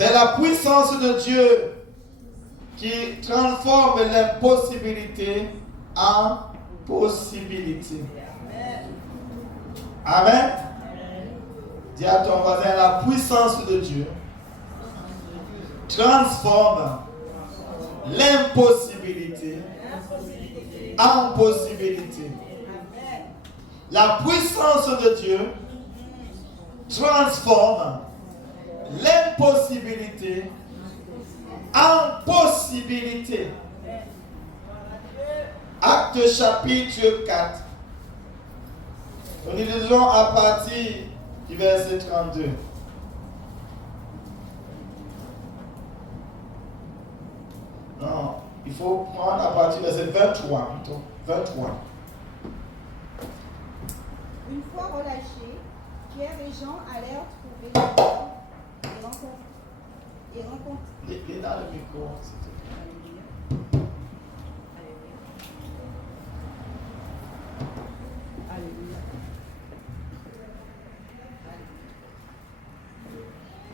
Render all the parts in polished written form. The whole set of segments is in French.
C'est la puissance de Dieu qui transforme l'impossibilité en possibilité. Amen. Dis à ton voisin, la puissance de Dieu transforme l'impossibilité en possibilité. La puissance de Dieu transforme l'impossibilité en possibilité. Acte chapitre 4. Nous lisons à partir du verset 32. Non, il faut prendre à partir du verset 23 plutôt. 23. Une fois relâchés, Pierre et Jean allèrent trouver les gens et rencontrèrent. Il est dans le micro, s'il te plaît.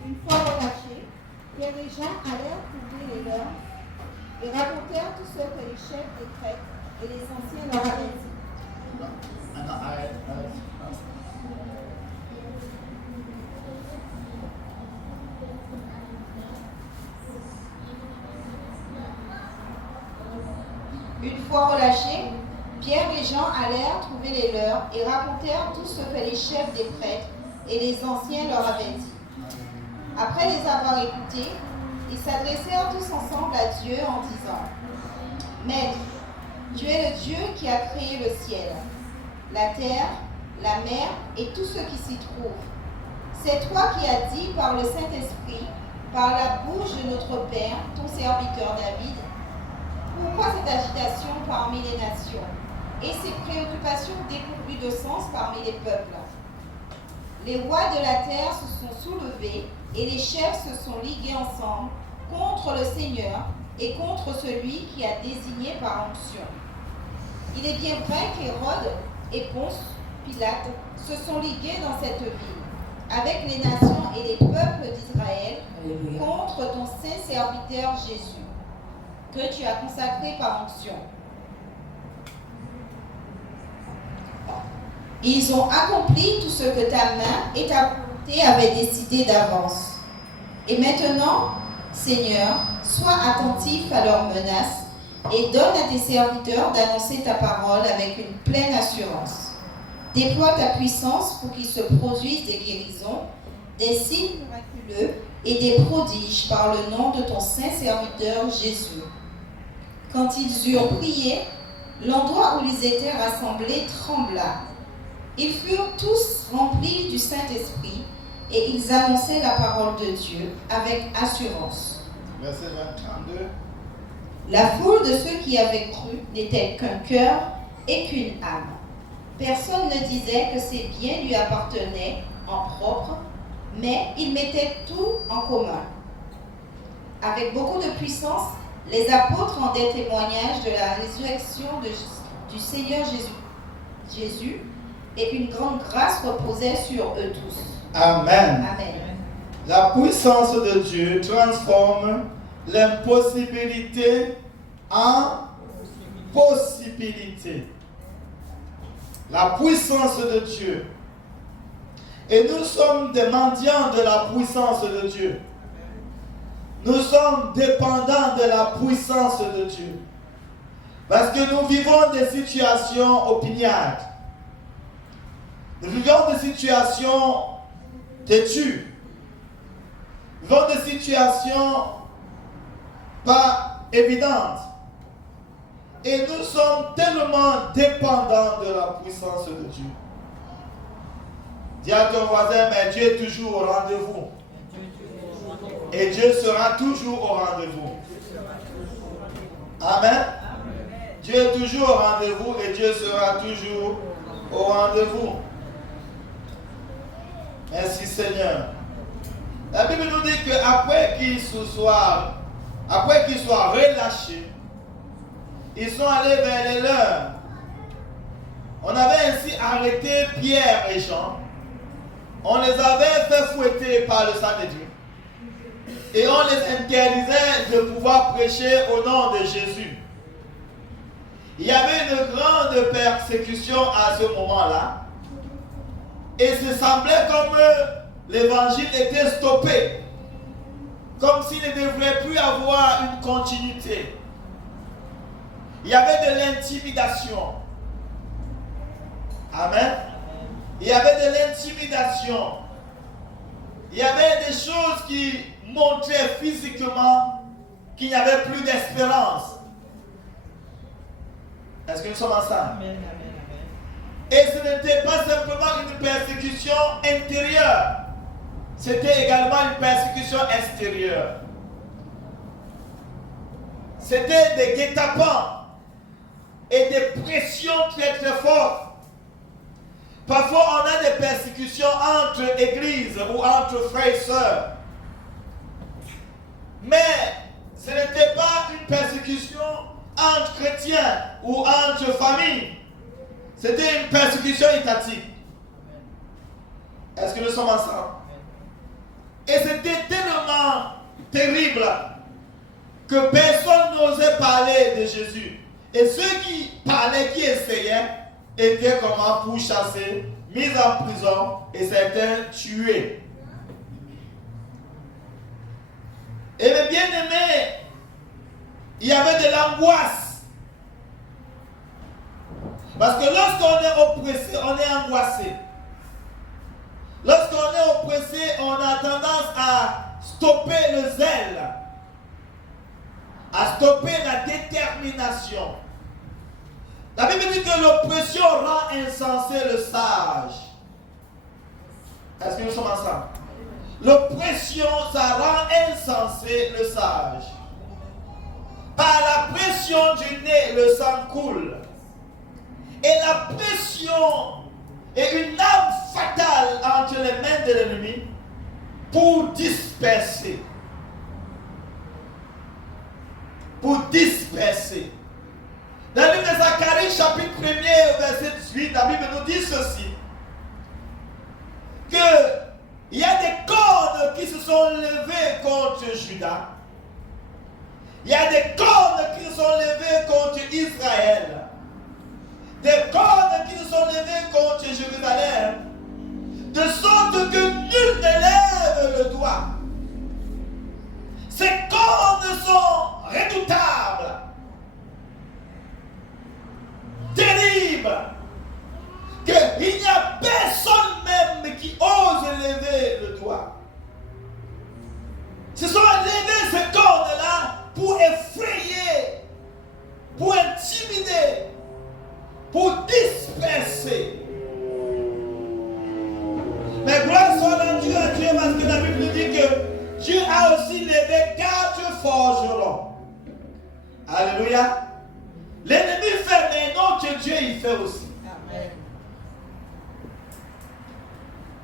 Une fois relâchés, Pierre et Jean allèrent trouver les leurs et racontèrent tout ce que les chefs des prêtres et les anciens leur avaient dit. Maintenant, arrête. Une fois relâchés, Pierre et Jean allèrent trouver les leurs et racontèrent tout ce que les chefs des prêtres et les anciens leur avaient dit. Après les avoir écoutés, ils s'adressèrent tous ensemble à Dieu en disant: Maître, tu es le Dieu qui a créé le ciel, la terre, la mer et tout ce qui s'y trouve. C'est toi qui as dit par le Saint-Esprit, par la bouche de notre Père, ton serviteur David, pourquoi cette agitation parmi les nations et ces préoccupations dépourvues de sens parmi les peuples? Les rois de la terre se sont soulevés et les chefs se sont ligués ensemble contre le Seigneur et contre celui qui a désigné par onction. Il est bien vrai qu'Hérode et Ponce Pilate se sont ligués dans cette ville, avec les nations et les peuples d'Israël, contre ton saint serviteur Jésus, que tu as consacré par onction. Ils ont accompli tout ce que ta main et ta volonté avaient décidé d'avance. Et maintenant, Seigneur, sois attentif à leurs menaces et donne à tes serviteurs d'annoncer ta parole avec une pleine assurance. Déploie ta puissance pour qu'il se produise des guérisons, des signes miraculeux et des prodiges par le nom de ton saint serviteur Jésus. Quand ils eurent prié, l'endroit où ils étaient rassemblés trembla. Ils furent tous remplis du Saint-Esprit et ils annonçaient la parole de Dieu avec assurance. Verset 32. La foule de ceux qui avaient cru n'était qu'un cœur et qu'une âme. Personne ne disait que ses biens lui appartenaient en propre, mais ils mettaient tout en commun. Avec beaucoup de puissance, les apôtres rendaient témoignage de la résurrection du Seigneur Jésus, et une grande grâce reposait sur eux tous. Amen. Amen. La puissance de Dieu transforme l'impossibilité en possibilité. La puissance de Dieu. Et nous sommes des mendiants de la puissance de Dieu. Nous sommes dépendants de la puissance de Dieu. Parce que nous vivons des situations opiniâtres. Nous vivons des situations têtues. Nous vivons des situations pas évidentes. Et nous sommes tellement dépendants de la puissance de Dieu. Dis à ton voisin, mais Dieu est toujours au rendez-vous. Et Dieu sera toujours au rendez-vous. Amen. Dieu est toujours au rendez-vous et Dieu sera toujours au rendez-vous. Merci Seigneur. La Bible nous dit qu'après qu'ils soient relâchés, ils sont allés vers les leurs. On avait ainsi arrêté Pierre et Jean. On les avait fait fouetter par le sang de Dieu. Et on les interdisait de pouvoir prêcher au nom de Jésus. Il y avait une grande persécution à ce moment-là. Et il semblait comme l'évangile était stoppé. Comme s'il ne devrait plus avoir une continuité. Il y avait de l'intimidation. Amen. Il y avait de l'intimidation. Il y avait des choses qui montraient physiquement qu'il n'y avait plus d'espérance. Est-ce que nous sommes ensemble? Amen. Et ce n'était pas simplement une persécution intérieure. C'était également une persécution extérieure. C'était des guet-apens et des pressions très très fortes. Parfois, on a des persécutions entre églises ou entre frères et sœurs. Mais ce n'était pas une persécution entre chrétiens ou entre familles. C'était une persécution étatique. Est-ce que nous sommes ensemble? Et c'était tellement terrible que personne n'osait parler de Jésus. Et ceux qui parlaient, qui essayaient, étaient comment pourchassés, mis en prison et certains tués. Et mes bien-aimés, il y avait de l'angoisse. Parce que lorsqu'on est oppressé, on est angoissé. Lorsqu'on est oppressé, on a tendance à stopper le zèle, à stopper la détermination. La Bible dit que l'oppression rend insensé le sage. Est-ce que nous sommes ensemble? L'oppression, ça rend insensé le sage. Par la pression du nez, le sang coule. Et la pression est une arme fatale entre les mains de l'ennemi pour disperser. Pour disperser. Dans le livre de Zacharie, chapitre 1er, verset 18, la Bible nous dit ceci. Il y a des cornes qui se sont levées contre Juda. Il y a des cornes qui se sont levées contre Israël. Des cornes qui se sont levées contre Jérusalem. De sorte que nul ne lève le doigt. Ces cornes sont redoutables. Terribles. Qu'il n'y a personne même qui ose lever le doigt. Ce sont levés ces cornes-là pour effrayer, pour intimider, pour disperser. Mais gloire soit à Dieu, parce que la Bible nous dit que Dieu a aussi levé 4 forgerons. Alléluia. L'ennemi fait, mais notre Dieu il fait aussi. Amen.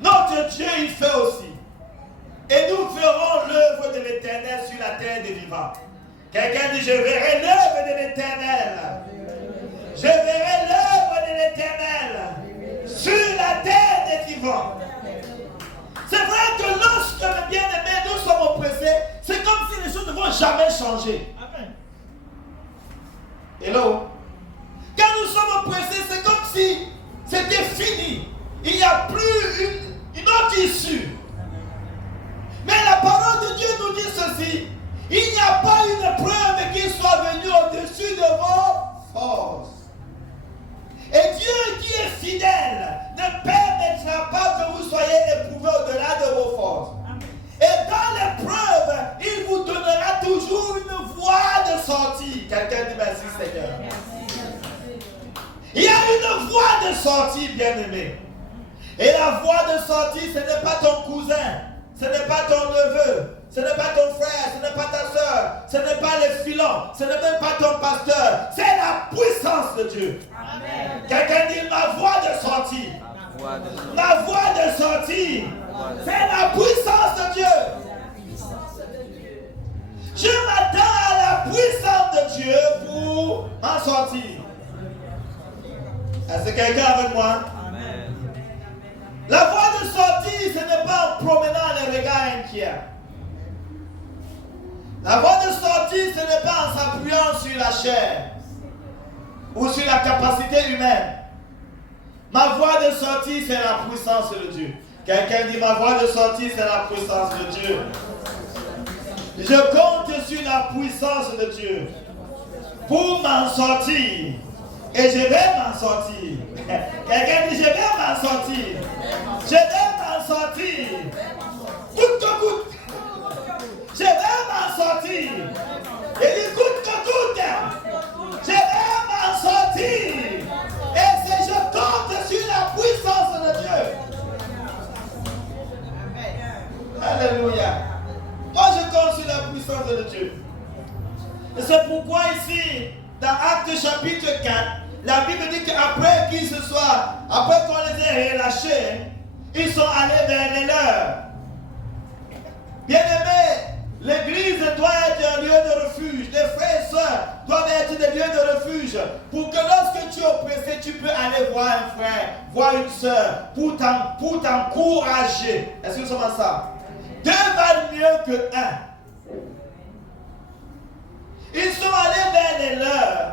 Notre Dieu il fait aussi. Et nous ferons l'œuvre de l'Éternel sur la terre des vivants. Quelqu'un dit, je verrai l'œuvre de l'Éternel. Je verrai l'œuvre de l'Éternel sur la terre des vivants. C'est vrai que lorsque les bien-aimés nous sommes oppressés, c'est comme si les choses ne vont jamais changer. Amen. Hello? Quand nous sommes oppressés, c'est comme si c'était fini. Il n'y a plus une autre issue. Mais la parole de Dieu nous dit ceci. Il n'y a pas une preuve qui soit venue au-dessus de vos forces. Et Dieu qui est fidèle ne permettra pas que vous soyez éprouvés au-delà de vos forces. Et dans l'épreuve, il vous donnera toujours une voie de sortie. Quelqu'un dit merci Seigneur. Il y a une voie de sortie, bien-aimé. Et la voie de sortie, ce n'est pas ton cousin, ce n'est pas ton neveu, ce n'est pas ton frère, ce n'est pas ta soeur, ce n'est pas les filons, ce n'est même pas ton pasteur. C'est la puissance de Dieu. Amen. Quelqu'un dit ma voie de sortie. Ma voie de sortie. C'est la puissance de Dieu. Je m'attends à la puissance de Dieu pour m'en sortir. Est-ce que quelqu'un avec moi? Amen. La voie de sortie, ce n'est pas en promenant les regards inquiets. La voie de sortie, ce n'est pas en s'appuyant sur la chair ou sur la capacité humaine. Ma voie de sortie, c'est la puissance de Dieu. Quelqu'un dit, ma voie de sortie, c'est la puissance de Dieu. Je compte sur la puissance de Dieu pour m'en sortir. Et je vais m'en sortir. Quelqu'un dit, je vais m'en sortir. Je vais m'en sortir. Coûte que coûte. Je vais m'en sortir. Et dit, coûte que coûte. Je vais m'en sortir. Et c'est je compte sur la puissance de Dieu. Alléluia. Moi je compte sur la puissance de Dieu. Et c'est pourquoi ici, dans Actes chapitre 4, la Bible dit qu'après qu'ils se soient, après qu'on les ait relâchés, ils sont allés vers les leurs. Bien-aimés, l'église doit être un lieu de refuge. Les frères et sœurs doivent être des lieux de refuge. Pour que lorsque tu es oppressé, tu peux aller voir un frère, voir une sœur, pour t'encourager. Est-ce que nous sommes ensemble? Deux valent mieux que un. Ils sont allés vers les leurs.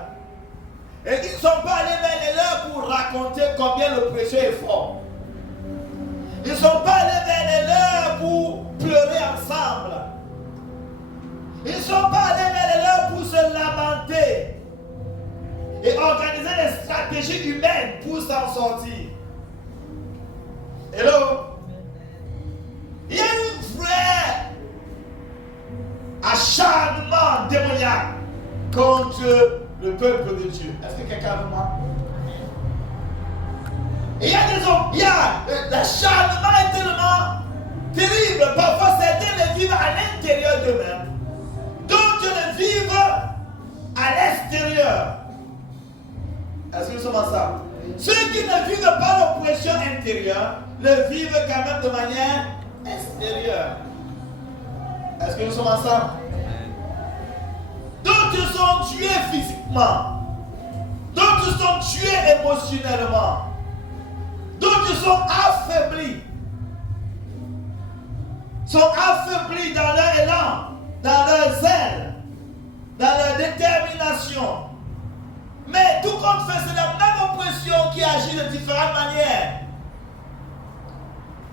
Et ils ne sont pas allés vers les leurs pour raconter combien l'oppression est fort. Ils ne sont pas allés vers les leurs pour pleurer ensemble. Ils ne sont pas allés vers les leurs pour se lamenter et organiser des stratégies humaines pour s'en sortir. Hello? Il y a un vrai acharnement démoniaque contre le peuple de Dieu. Est-ce que quelqu'un veut moi? Et il y a des hommes, l'acharnement est tellement terrible. Parfois, certains le vivent à l'intérieur d'eux-mêmes. D'autres le vivent à l'extérieur. Est-ce que nous sommes ensemble? Ceux qui ne vivent pas l'oppression intérieure, le vivent quand même de manière extérieure. Est-ce que nous sommes ensemble? D'autres sont tués physiquement. D'autres sont tués émotionnellement. D'autres sont affaiblis. Sont affaiblis dans leur élan, dans leur zèle, dans leur détermination. Mais tout compte fait, c'est la même oppression qui agit de différentes manières.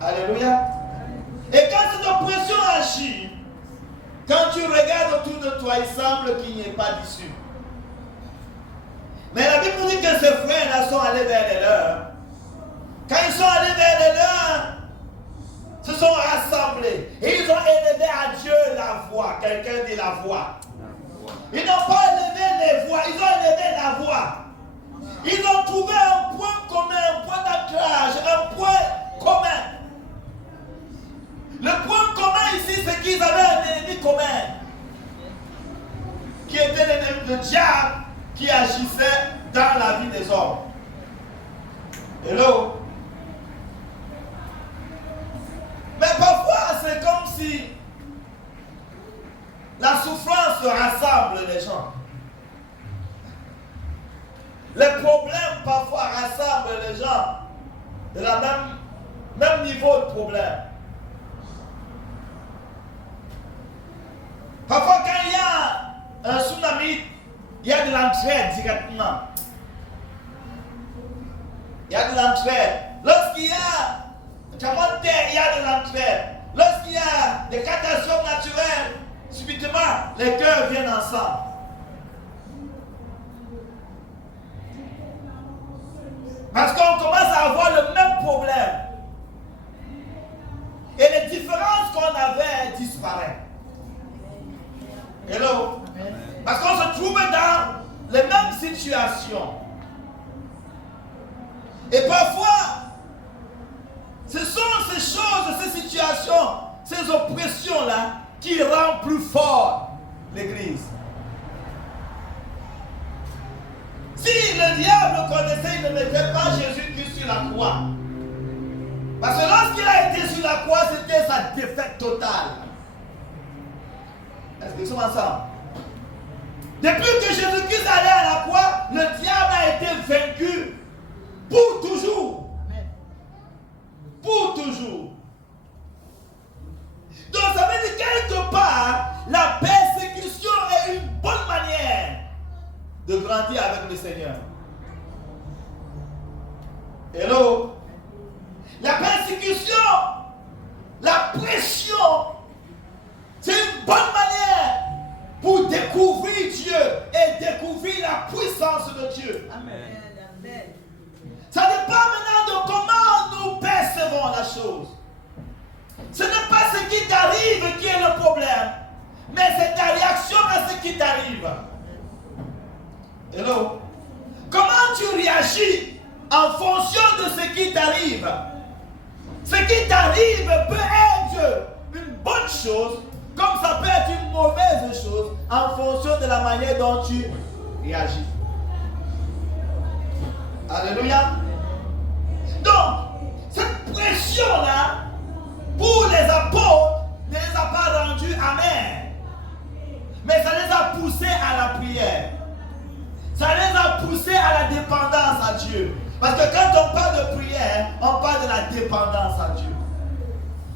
Alléluia. Et quand cette oppression agit, quand tu regardes autour de toi, il semble qu'il n'y ait pas d'issue. Mais la Bible nous dit que ces frères-là sont allés vers les leurs. Quand ils sont allés vers les leurs, se sont rassemblés. Et ils ont élevé à Dieu la voix. Quelqu'un dit la voix. Ils n'ont pas élevé les voix, ils ont élevé la voix. Ils ont trouvé un point commun, un point d'ancrage, un point commun. Le point commun ici, c'est qu'ils avaient un ennemi commun. Qui était l'ennemi de diable qui agissait dans la vie des hommes. Hello? Mais parfois, c'est comme si la souffrance rassemble les gens. Les problèmes parfois rassemblent les gens de la même niveau de problème. Parfois, quand il y a un tsunami, il y a de l'entraide directement. Il y a de l'entraide. Lorsqu'il y a un tremblement de terre, il y a de l'entraide. Lorsqu'il y a des catastrophes naturelles, subitement, les cœurs viennent ensemble. Parce qu'on commence à avoir le même problème. Et les différences qu'on avait disparaissent. Hello? Parce qu'on se trouve dans les mêmes situations. Et parfois, ce sont ces choses, ces situations, ces oppressions-là qui rendent plus fort l'Église. Si le diable connaissait, il ne mettait pas Jésus-Christ sur la croix. Parce que lorsqu'il a été sur la croix, c'était sa défaite totale. Est-ce que nous sommes ensemble? Depuis que Jésus-Christ allait à la croix, le diable a été vaincu pour toujours. Pour toujours. Donc ça veut dire quelque part, la persécution grandir avec le Seigneur. Hello. La persécution, la pression, c'est une bonne manière pour découvrir Dieu et découvrir la puissance de Dieu. Amen. Ça dépend maintenant de comment nous percevons la chose. Ce n'est pas ce qui t'arrive qui est le problème, mais c'est ta réaction à ce qui t'arrive. Hello. Comment tu réagis en fonction de ce qui t'arrive? Ce qui t'arrive peut être une bonne chose, comme ça peut être une mauvaise chose, en fonction de la manière dont tu réagis. Alléluia. Donc, cette pression-là, pour les apôtres, ne les a pas rendus amers. Mais ça les a poussés à la prière. Ça les a poussés à la dépendance à Dieu. Parce que quand on parle de prière, on parle de la dépendance à Dieu.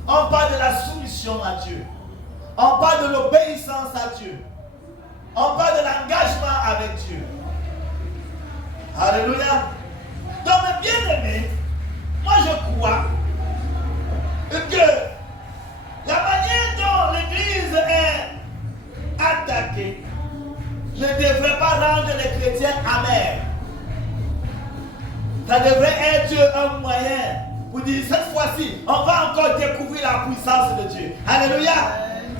On parle de la soumission à Dieu. On parle de l'obéissance à Dieu. On parle de l'engagement avec Dieu. Alléluia. Donc mes bien-aimés, moi je crois que la manière dont l'Église est attaquée ne devrait pas rendre les chrétiens amers. Ça devrait être un moyen pour dire cette fois-ci, on va encore découvrir la puissance de Dieu. Alléluia.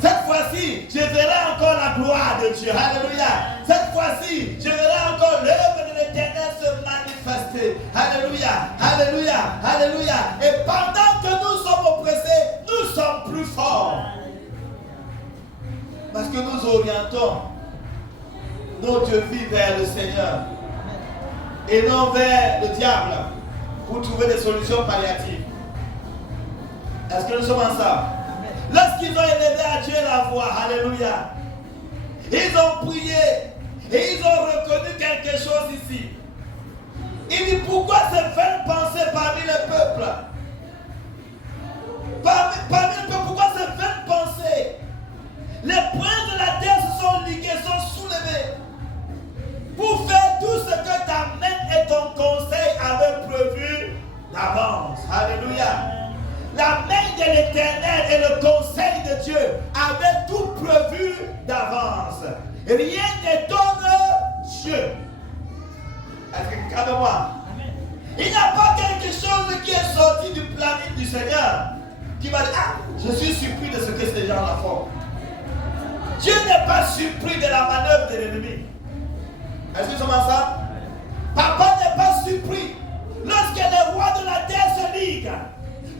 Cette fois-ci, je verrai encore la gloire de Dieu. Alléluia. Cette fois-ci, je verrai encore l'œuvre de l'Éternel se manifester. Alléluia. Alléluia. Alléluia. Et pendant que nous sommes oppressés, nous sommes plus forts. Parce que nous orientons notre vie vers le Seigneur et non vers le diable pour trouver des solutions palliatives. Est-ce que nous sommes ensemble? Lorsqu'ils ont élevé à Dieu la voix, alléluia, ils ont prié et ils ont reconnu quelque chose ici. Il dit pourquoi ces vaines pensées parmi le peuple? Parmi le peuple, pourquoi ces vaines pensées? Les points de la terre se sont ligués, sont soulevés pour faire tout ce que ta main et ton conseil avaient prévu d'avance. Alléluia. La main de l'Éternel et le conseil de Dieu avaient tout prévu d'avance. Rien n'étonne Dieu. Est-ce que calme-moi? Il n'y a pas quelque chose qui est sorti du planning du Seigneur qui va dire, ah, je suis surpris de ce que ces gens-là font. Dieu n'est pas surpris de la manœuvre de l'ennemi. Est-ce que nous sommes ensemble? Papa n'est pas surpris lorsque les rois de la terre se liguent,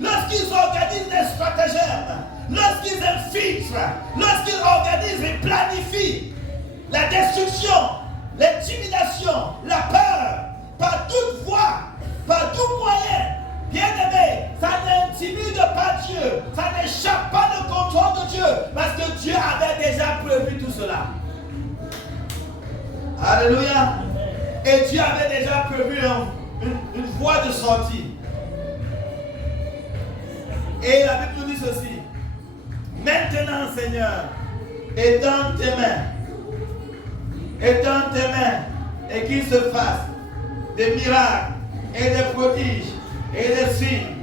lorsqu'ils organisent des stratagèmes, lorsqu'ils infiltrent, lorsqu'ils organisent et planifient la destruction, l'intimidation, la peur, par toute voie, par tout moyen. Bien-aimé, ça n'intimide pas Dieu, ça n'échappe pas le contrôle de Dieu, parce que Dieu avait déjà prévu tout cela. Alléluia. Et Dieu avait déjà prévu une voie de sortie. Et la Bible nous dit ceci. Maintenant, Seigneur, étends tes mains, et qu'il se fasse des miracles et des prodiges et des signes.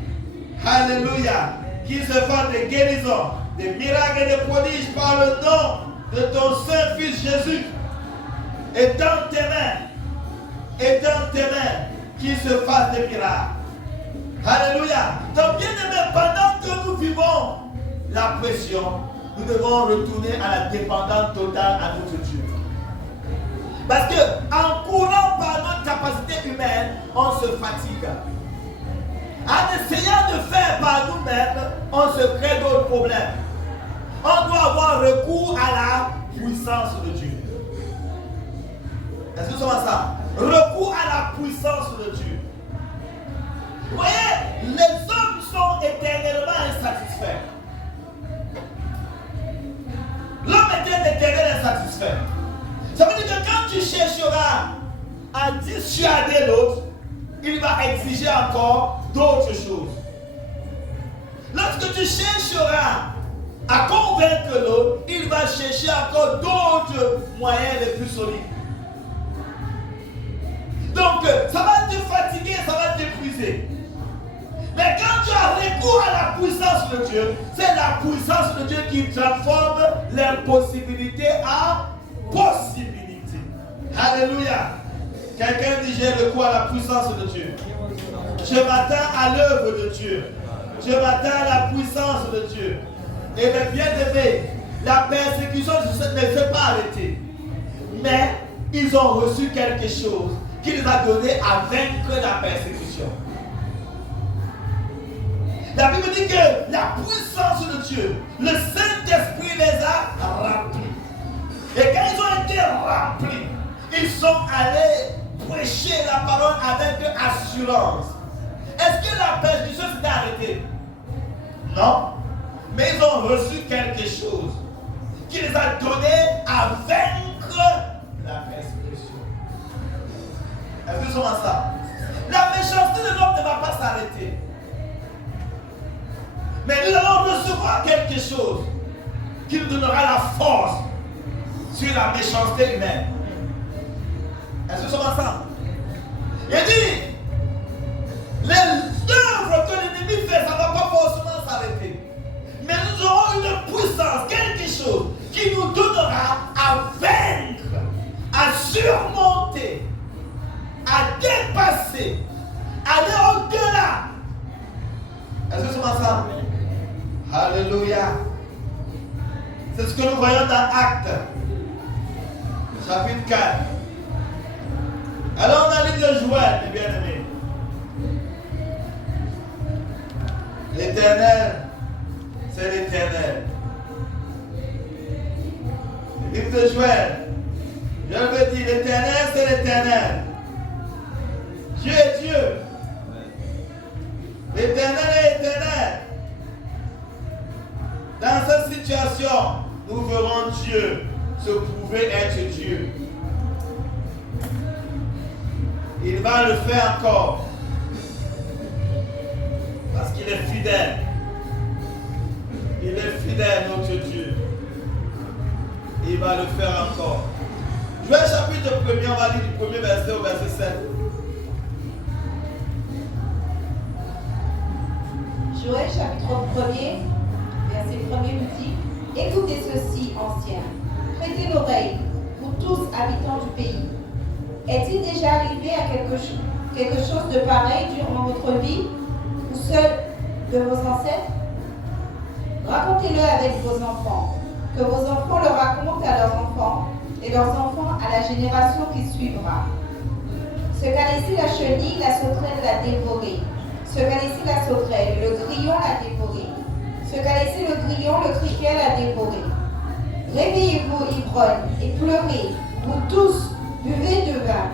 Alléluia. Qu'il se fasse des guérisons, des miracles et des prodiges par le nom de ton Saint-Fils Jésus. Étends tes mains, qu'il se fasse des miracles. Alléluia. Donc bien aimé, pendant que nous vivons la pression, nous devons retourner à la dépendance totale à notre Dieu. Parce que en courant par notre capacité humaine, on se fatigue. En essayant de faire par nous-mêmes, on se crée d'autres problèmes. On doit avoir recours à la puissance de Dieu. Est-ce que nous sommes ensemble? Recours à la puissance de Dieu. Vous voyez, les hommes sont éternellement insatisfaits. L'homme est éternellement insatisfait. Ça veut dire que quand tu chercheras à dissuader l'autre, il va exiger encore d'autres choses. Lorsque tu chercheras à convaincre l'autre, il va chercher encore d'autres moyens les plus solides. que ça va te fatiguer, ça va t'épuiser. Mais quand tu as recours à la puissance de Dieu, c'est la puissance de Dieu qui transforme l'impossibilité en possibilité. Alléluia. Quelqu'un dit j'ai recours à la puissance de Dieu. Je m'attends à l'œuvre de Dieu. Je m'attends à la puissance de Dieu. Et mes bien-aimés, la persécution ne s'est pas arrêtée. Mais ils ont reçu quelque chose qui les a donné à vaincre la persécution. La Bible dit que la puissance de Dieu, le Saint-Esprit les a remplis. Et quand ils ont été remplis, ils sont allés prêcher la parole avec assurance. Est-ce que la persécution s'est arrêtée? Non. Mais ils ont reçu quelque chose qui les a donné à vaincre la persécution. Est-ce que c'est vraiment ça? La méchanceté de l'homme ne va pas s'arrêter. Mais nous allons recevoir quelque chose qui nous donnera la force sur la méchanceté humaine. Est-ce que c'est vraiment ça? Il dit, les œuvres que l'ennemi fait, ça ne va pas forcément s'arrêter. Mais nous aurons une puissance, quelque chose qui nous donnera à vaincre, à surmonter, à dépasser, à aller au-delà. Est-ce que c'est vraiment ça? Alléluia. C'est ce que nous voyons dans Actes, chapitre 4. Alors on a lu de Joël, mes bien-aimés. L'Éternel, c'est l'Éternel. Le livre de Joël, je veux dire, l'Éternel, c'est l'Éternel. Dieu est Dieu. L'Éternel est éternel. Dans cette situation, nous verrons Dieu se prouver être Dieu. Il va le faire encore. Parce qu'il est fidèle. Il est fidèle, notre Dieu. Il va le faire encore. Joël chapitre 1er, on va lire du premier verset au verset 7. Joël chapitre 1er, verset 1er nous dit: écoutez ceci, anciens, prêtez l'oreille, vous tous habitants du pays. Est-il déjà arrivé à quelque chose de pareil durant votre vie, ou seul de vos ancêtres? Racontez-le avec vos enfants, que vos enfants le racontent à leurs enfants, et leurs enfants à la génération qui suivra. Ce qu'a laissé la chenille, la sauterelle l'a dévoré. Ce qu'a laissé la sauterelle, le grillon l'a dévoré. Ce qu'a laissé le grillon, le criquet l'a dévoré. Réveillez-vous, ivrognes, et pleurez, vous tous, buvez de vin.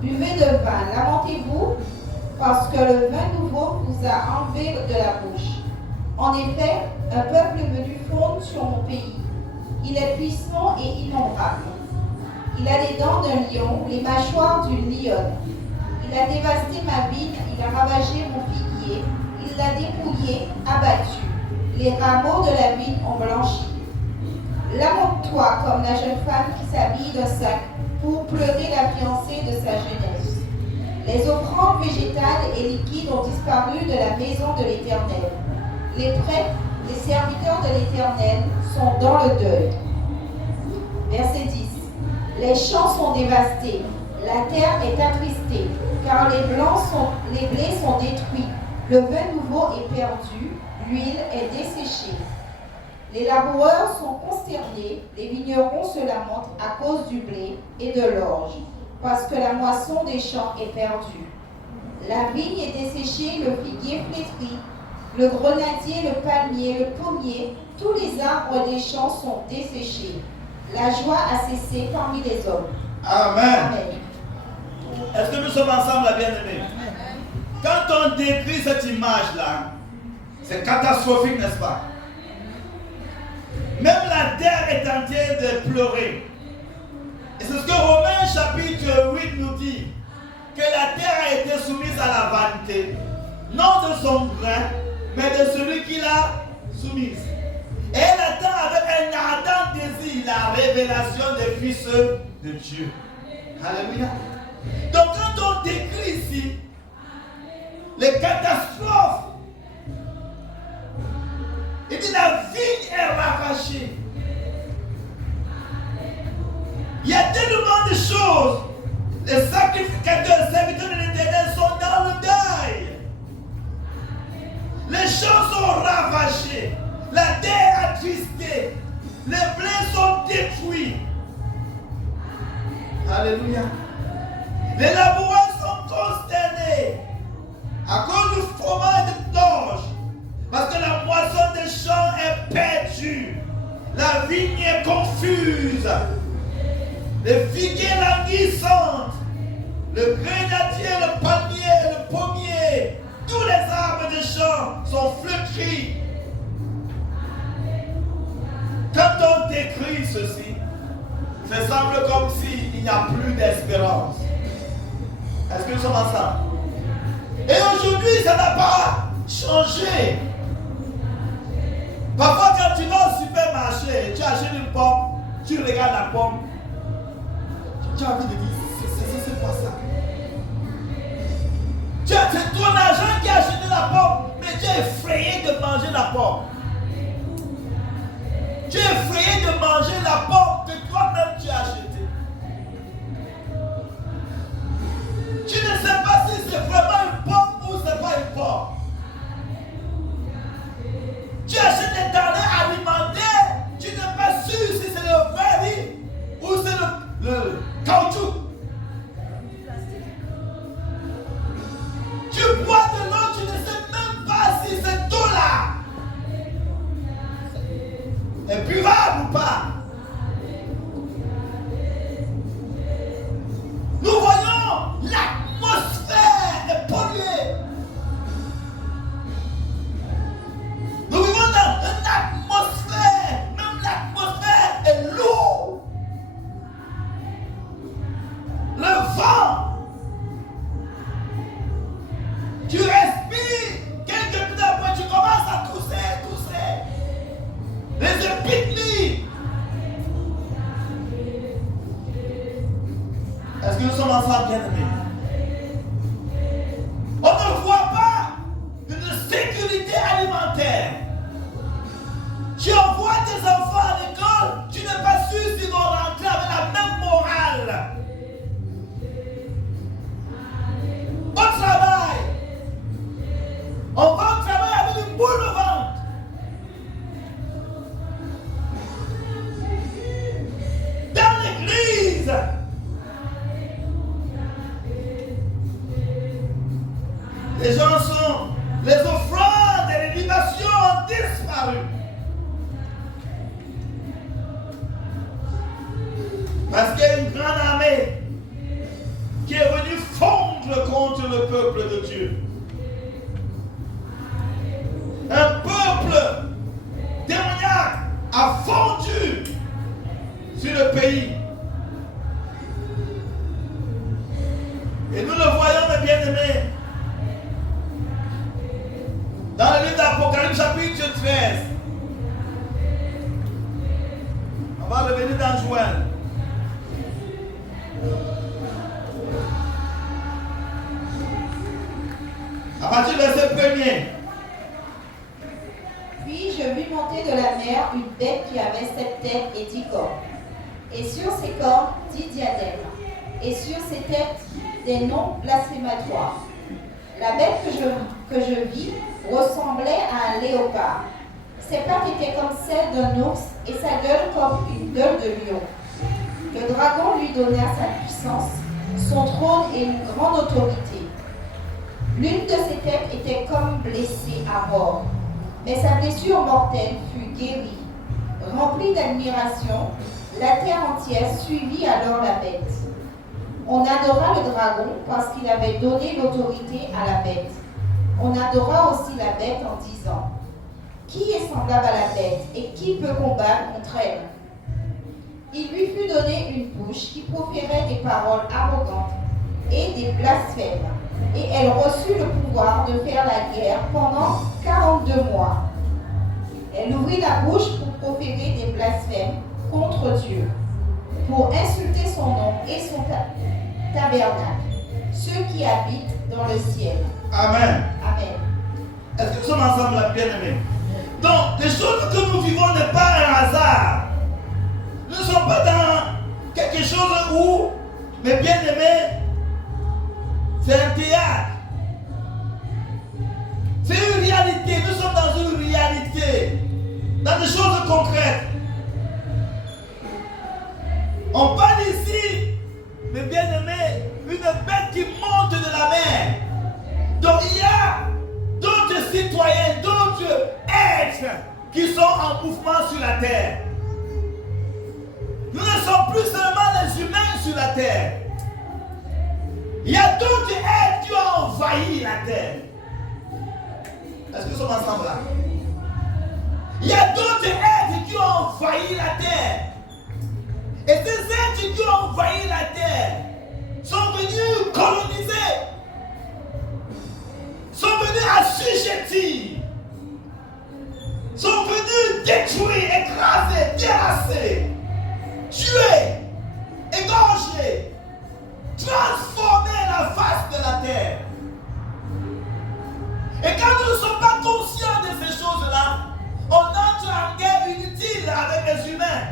Buvez de vin, lamentez-vous, parce que le vin nouveau vous a enlevé de la bouche. En effet, un peuple est venu fondre sur mon pays. Il est puissant et innombrable. Il a les dents d'un lion, les mâchoires d'une lionne. Il a dévasté ma vigne, il a ravagé mon figuier, il l'a dépouillé, abattu. Les rameaux de la vigne ont blanchi. Lamente-toi comme la jeune femme qui s'habille d'un sac pour pleurer la fiancée de sa jeunesse. Les offrandes végétales et liquides ont disparu de la maison de l'Éternel. Les prêtres, les serviteurs de l'Éternel, sont dans le deuil. Verset 10. Les champs sont dévastés, la terre est attristée, car les blés sont détruits, le vin nouveau est perdu, l'huile est desséchée. Les laboureurs sont consternés, les vignerons se lamentent à cause du blé et de l'orge, parce que la moisson des champs est perdue. La vigne est desséchée, le figuier flétri, le grenadier, le palmier, le pommier, tous les arbres des champs sont desséchés. La joie a cessé parmi les hommes. Amen. Amen. Est-ce que nous sommes ensemble, la bien-aimée? Quand on décrit cette image-là, c'est catastrophique, n'est-ce pas? Même la terre est en train de pleurer. Et c'est ce que Romains chapitre 8 nous dit, que la terre a été soumise à la vanité, non de son grain, mais de celui qui l'a soumise. Et elle attend avec un ardent désir la révélation des fils de Dieu. Alléluia. Donc quand on décrit ici les catastrophes, il dit la vigne est ravagée. Il y a tellement de choses. Les sacrificateurs, les serviteurs de l'Éternel sont dans le deuil. Les champs sont ravagés. La terre attristée. Les blés sont détruits. Alléluia. Les laboureurs sont consternés à cause du fromage de torche. Parce que la moisson des champs est perdue. La vigne est confuse. Les figuiers languissantes. Le grenadier, le palmier, le pommier. Tous les arbres des champs sont flétris. Quand on décrit ceci, ça semble comme s'il n'y a plus d'espérance. Est-ce que nous sommes ensemble? Et aujourd'hui, ça n'a pas changé. Parfois, quand tu vas au supermarché, tu achètes une pomme, tu regardes la pomme, tu as envie de dire, c'est quoi ça? C'est ton argent qui a acheté la pomme, mais tu es effrayé de manger la pomme. Tu es effrayé de manger la pomme que toi-même tu as achetée. Tu ne sais pas si c'est vraiment une pomme ou c'est pas une pomme. Tu achètes des denrées alimentaires, tu n'es pas sûr si c'est le vrai riz ou c'est le caoutchouc. Tu bois de l'eau, tu ne sais même pas si cette eau-là est buvable ou pas. Nous voyons l'atmosphère est polluée. Nous vivons dans une atmosphère, même l'atmosphère est lourde. Le vent. Tu respires, quelques minutes après tu commences à tousser. Les épidémies. Est-ce que nous sommes ensemble, bien-aimés? On ne voit pas une sécurité alimentaire. Tu envoies tes enfants à l'école, tu n'es pas sûr s'ils vont rentrer avec la même morale. Au travail, on va au travail avec une boule au ventre. Dans l'église, les gens sont, les offrandes et les libations ont disparu. Parce qu'il y a une grande armée qui est venue fondre contre le peuple de Dieu. Un peuple démoniaque a fondu sur le pays. Et nous le voyons, mes bien-aimés, dans le livre d'Apocalypse, chapitre 13. On va revenir dans Joël. À partir du verset 1er. Puis je vis monter de la mer une bête qui avait 7 têtes et 10 cornes. Et sur ses cornes 10 diadèmes. Et sur ses têtes des noms blasphématoires. La bête que je vis ressemblait à un léopard. Ses pattes étaient comme celles d'un ours et sa gueule comme une gueule de lion. Le dragon lui donna sa puissance, son trône et une grande autorité. L'une de ses têtes était comme blessée à mort, mais sa blessure mortelle fut guérie. Remplie d'admiration, la terre entière suivit alors la bête. On adora le dragon parce qu'il avait donné l'autorité à la bête. On adora aussi la bête en disant: qui est semblable à la bête et qui peut combattre contre elle? Il lui fut donné une bouche qui proférait des paroles arrogantes et des blasphèmes, et elle reçut le pouvoir de faire la guerre pendant 42 mois. Elle ouvrit la bouche pour proférer des blasphèmes contre Dieu. pour insulter son nom et son tabernacle, ceux qui habitent dans le ciel. Amen. Amen. Est-ce que nous sommes ensemble là, bien-aimés? Donc, les choses que nous vivons n'est pas un hasard. Nous ne sommes pas dans quelque chose où, mes bien-aimés, c'est un théâtre. C'est une réalité. Nous sommes dans une réalité. Dans des choses concrètes. On parle ici, mes bien-aimés, une bête qui monte de la mer. Donc il y a d'autres citoyens, d'autres êtres qui sont en mouvement sur la terre. Nous ne sommes plus seulement les humains sur la terre. Il y a d'autres êtres qui ont envahi la terre. Est-ce que nous sommes ensemble là? Il y a d'autres êtres qui ont envahi la terre. Et ces êtres qui ont envahi la terre sont venus coloniser, sont venus assujettir, sont venus détruire, écraser, terrasser, tuer, égorger, transformer la face de la terre. Et quand nous ne sommes pas conscients de ces choses-là, on entre en guerre inutile avec les humains.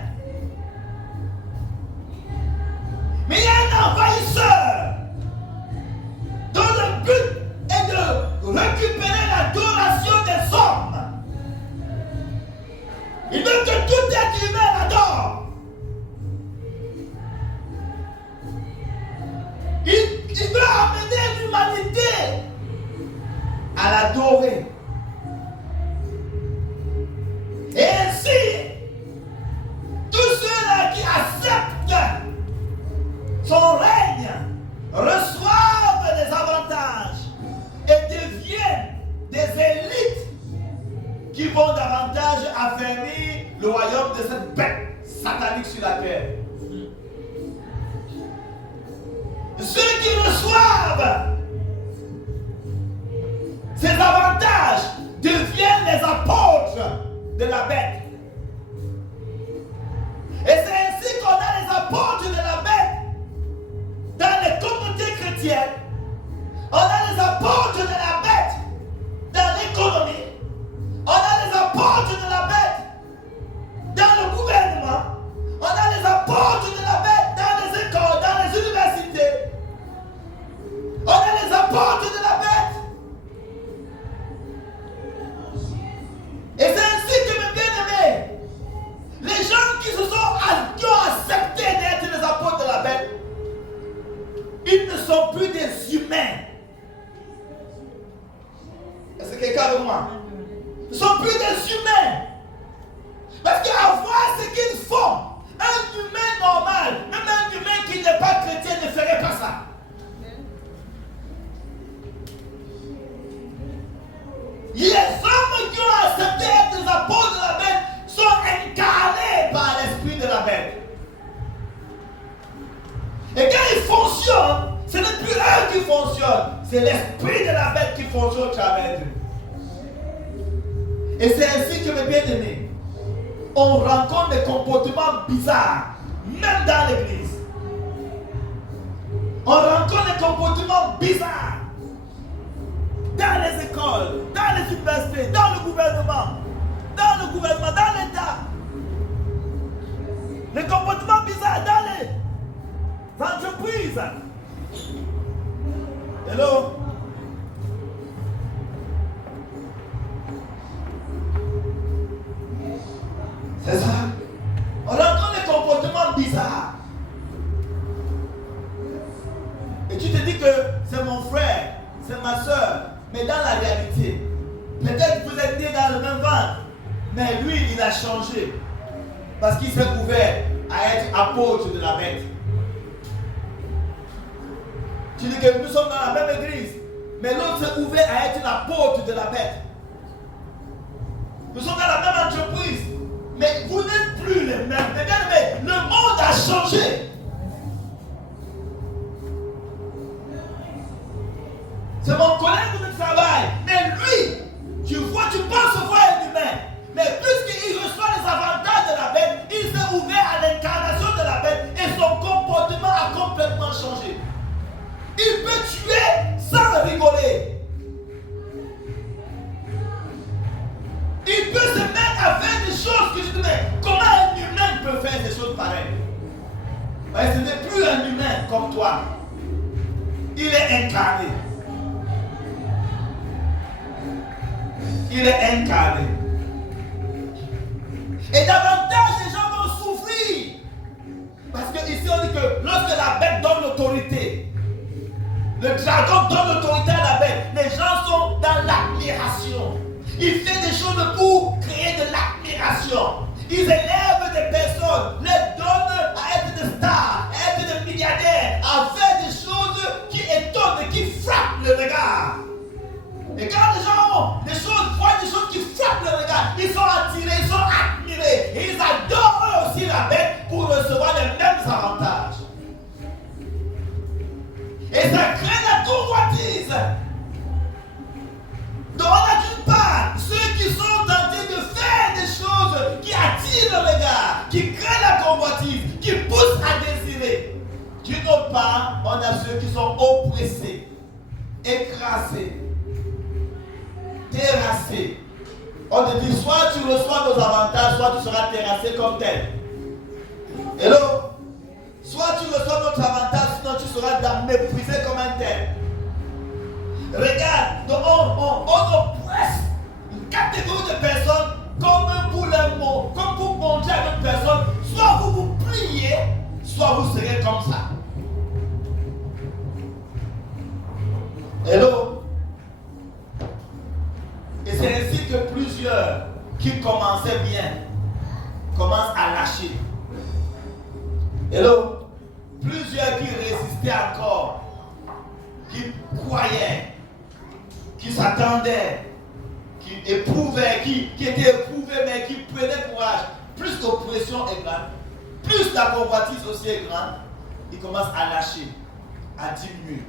Mais il y a un envahisseur dont le but est de récupérer l'adoration des hommes. Il veut que tout être humain l'adore. Il veut amener l'humanité à l'adorer. Et ainsi, tous ceux-là qui acceptent son règne reçoivent des avantages et deviennent des élites qui vont davantage affermir le royaume de cette bête satanique sur la terre. Ceux qui reçoivent ces avantages deviennent les apôtres de la bête. Et c'est ainsi qu'on a les apôtres de la bête dans les communautés chrétiennes. On a les apôtres de la bête dans l'économie. On a les apôtres de la bête dans le gouvernement. On a les apôtres de la bête dans les écoles, dans les universités. On a les apôtres de la bête. Et c'est ainsi que, mes bien-aimés, les gens qui ont accepté d'être les apôtres de la bête, ils ne sont plus des humains. Est-ce que quelqu'un avec moi? Ils ne sont plus des humains. Parce qu'à voir ce qu'ils font, un humain normal, même un humain qui n'est pas chrétien ne ferait pas ça. Les hommes qui ont accepté d'être des apôtres de la bête sont incarnés par l'esprit de la bête. Et quand ils fonctionnent, ce n'est plus eux qui fonctionnent, c'est l'esprit de la bête qui fonctionne au travers d'eux. Et c'est ainsi que, mes bien-aimés, on rencontre des comportements bizarres, même dans l'église. On rencontre des comportements bizarres dans les écoles, dans les universités, dans le gouvernement, dans l'État. Les comportements bizarres dans les entreprises. Hello? C'est ça. On rencontre des comportements bizarres. Et tu te dis que c'est mon frère, c'est ma soeur. Mais dans la réalité, peut-être que vous êtes né dans le même ventre, mais lui, il a changé. Parce qu'il s'est ouvert à être apôtre de la bête. Tu dis que nous sommes dans la même église, mais l'autre s'est ouvert à être l'apôtre de la bête. Nous sommes dans la même entreprise, mais vous n'êtes plus les mêmes. Mais le monde a changé. C'est mon collègue de travail, mais lui, tu penses voir un humain, mais puisqu'il reçoit les avantages de la bête, il s'est ouvert à l'incarnation de la bête, et Il peut tuer sans rigoler. Il peut se mettre à faire des choses que je dis, mais comment un humain peut faire des choses pareilles? Mais ce n'est plus un humain comme toi. Il est incarné. Il est incarné. Et davantage, les gens vont souffrir. Parce qu'ici, on dit que lorsque la bête donne l'autorité, le dragon donne l'autorité à la bête, les gens sont dans l'admiration. Il fait des choses pour créer de l'admiration. Ils élèvent des personnes, les donnent à être des stars, à être des milliardaires, à faire des choses qui étonnent et qui frappent le regard. Et quand les gens voient des choses qui frappent le regard, ils sont attirés, ils sont admirés. Et ils adorent eux aussi la bête pour recevoir les mêmes avantages. Et ça crée la convoitise. Donc on a d'une part ceux qui sont tentés de faire des choses qui attirent le regard, qui créent la convoitise, qui poussent à désirer. D'une autre part, on a ceux qui sont oppressés, écrasés, terrassés. On te dit soit tu reçois nos avantages, soit tu seras terrassé comme tel. Hello? Soit tu reçois notre avantage, sinon tu seras méprisé comme un tel. Regarde, donc on oppresse une catégorie de personnes comme pour leur mot, comme pour montrer à d'autres personnes, soit vous vous pliez, soit vous serez comme ça. Hello? Et c'est ainsi que plusieurs qui commençaient bien commencent à lâcher. Hello? Plusieurs qui résistaient encore, qui croyaient, qui s'attendaient, qui éprouvaient, qui étaient éprouvés, mais qui prenaient courage. Plus l'oppression est grande, plus la convoitise aussi est grande, ils commencent à lâcher, à diminuer,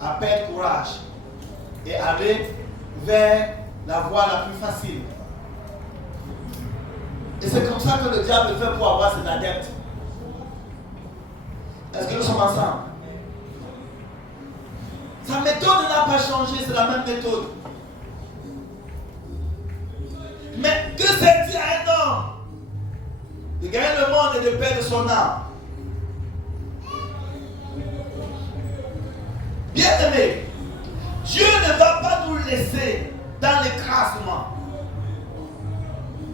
à perdre courage et aller vers la voie la plus facile. Et c'est comme ça que le diable fait pour avoir ses adeptes. Est-ce que nous sommes ensemble? Sa méthode n'a pas changé, c'est la même méthode. Mais que c'est-il à un homme de gagner le monde et de perdre son âme? Bien-aimé, Dieu ne va pas nous laisser dans l'écrasement.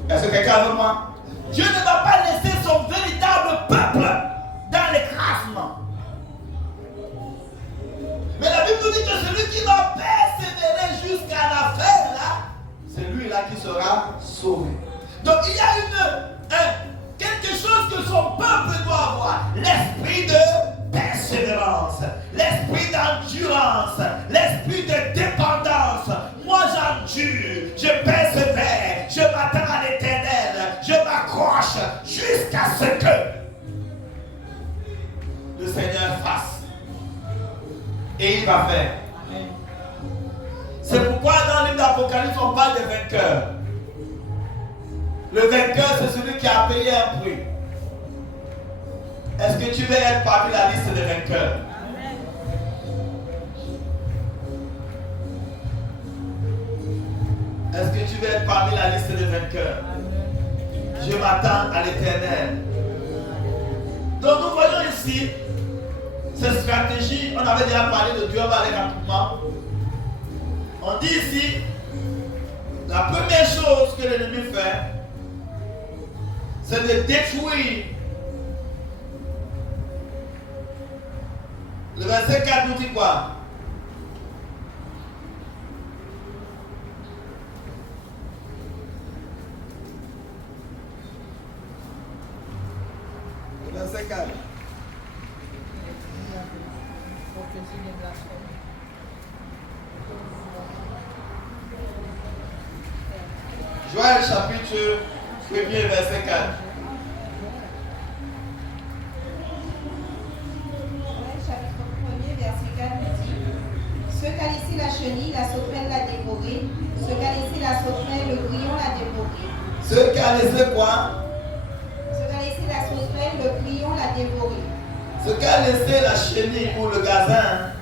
Est-ce que quelqu'un est avec moi? Dieu ne va pas laisser son véritable peuple dans l'écrasement. Mais la Bible nous dit que celui qui va persévérer jusqu'à la fin, là, c'est lui là qui sera sauvé. Donc il y a quelque chose que son peuple doit avoir. L'esprit de persévérance, l'esprit d'endurance, l'esprit de dépendance. Moi j'endure, je persévère, je m'attends à l'Éternel, je m'accroche jusqu'à ce que le Seigneur fasse. Et il va faire. C'est pourquoi dans le livre d'Apocalypse, on parle des vainqueurs. Le vainqueur, c'est celui qui a payé un prix. Est-ce que tu veux être parmi la liste des vainqueurs? Est-ce que tu veux être parmi la liste des vainqueurs? Je m'attends à l'Éternel. Donc nous voyons ici cette stratégie. On avait déjà parlé de Dieu, on va aller rapidement. On dit ici, la première chose que l'ennemi fait, c'est de détruire. Le verset 4 nous dit quoi? Le verset 4. Joël chapitre 1er verset 4. Joël chapitre 1er verset 4 dit: ce qu'a laissé la chenille, la sauterelle l'a dévoré. Ce qu'a laissé la sauterelle, le grillon l'a dévoré. Ce qu'a laissé quoi? Ce qu'a laissé la sauterelle, le grillon l'a dévoré. Ce qu'a laissé la chenille ou le gazin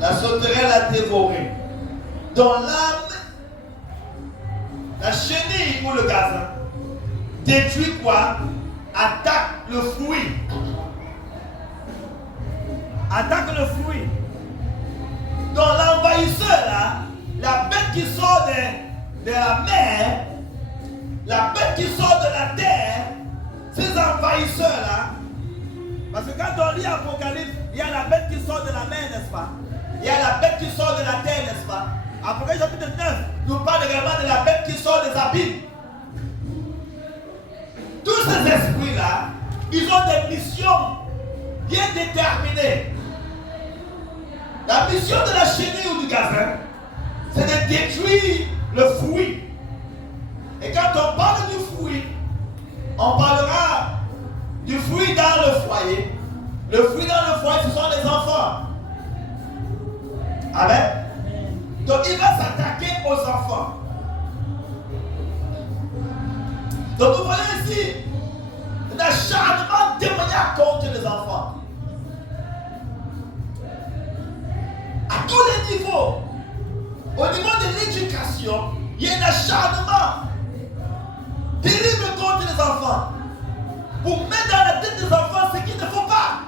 La sauterelle a dévoré. Dans l'âme, la chenille ou le gazon détruit quoi? Attaque le fruit. Attaque le fruit. Dans l'envahisseur là, la bête qui sort de la mer, la bête qui sort de la terre, ces envahisseurs là, parce que quand on lit Apocalypse, il y a la bête qui sort de la mer, n'est-ce pas? Il y a la bête qui sort de la terre, n'est-ce pas? Apocalypse chapitre 9 nous parle également de la bête qui sort des abîmes. Tous ces esprits-là, ils ont des missions bien déterminées. La mission de la chenille ou du gazon, c'est de détruire le fruit. Et quand on parle du fruit, on parlera du fruit dans le foyer. Le fruit dans le foyer, ce sont les enfants. Amen. Donc il va s'attaquer aux enfants. Donc vous voyez ici l'acharnement démoniaque contre les enfants. À tous les niveaux. Au niveau de l'éducation, il y a un acharnement terrible contre les enfants. Pour mettre dans la tête des enfants ce qu'il ne faut pas.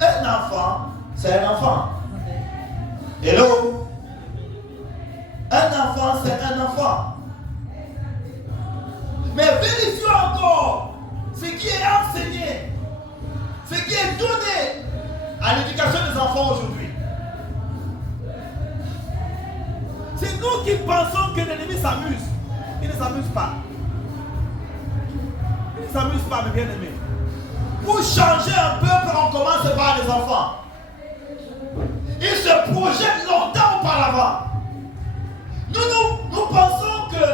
Un enfant, c'est un enfant. Hello? Un enfant, c'est un enfant. Mais vérifions encore ce qui est enseigné, ce qui est donné à l'éducation des enfants aujourd'hui. C'est nous qui pensons que l'ennemi s'amuse. Il ne s'amuse pas. Il ne s'amuse pas, mes bien-aimés. Pour changer un peuple, on commence par les enfants. Ils se projettent longtemps auparavant. Nous pensons que,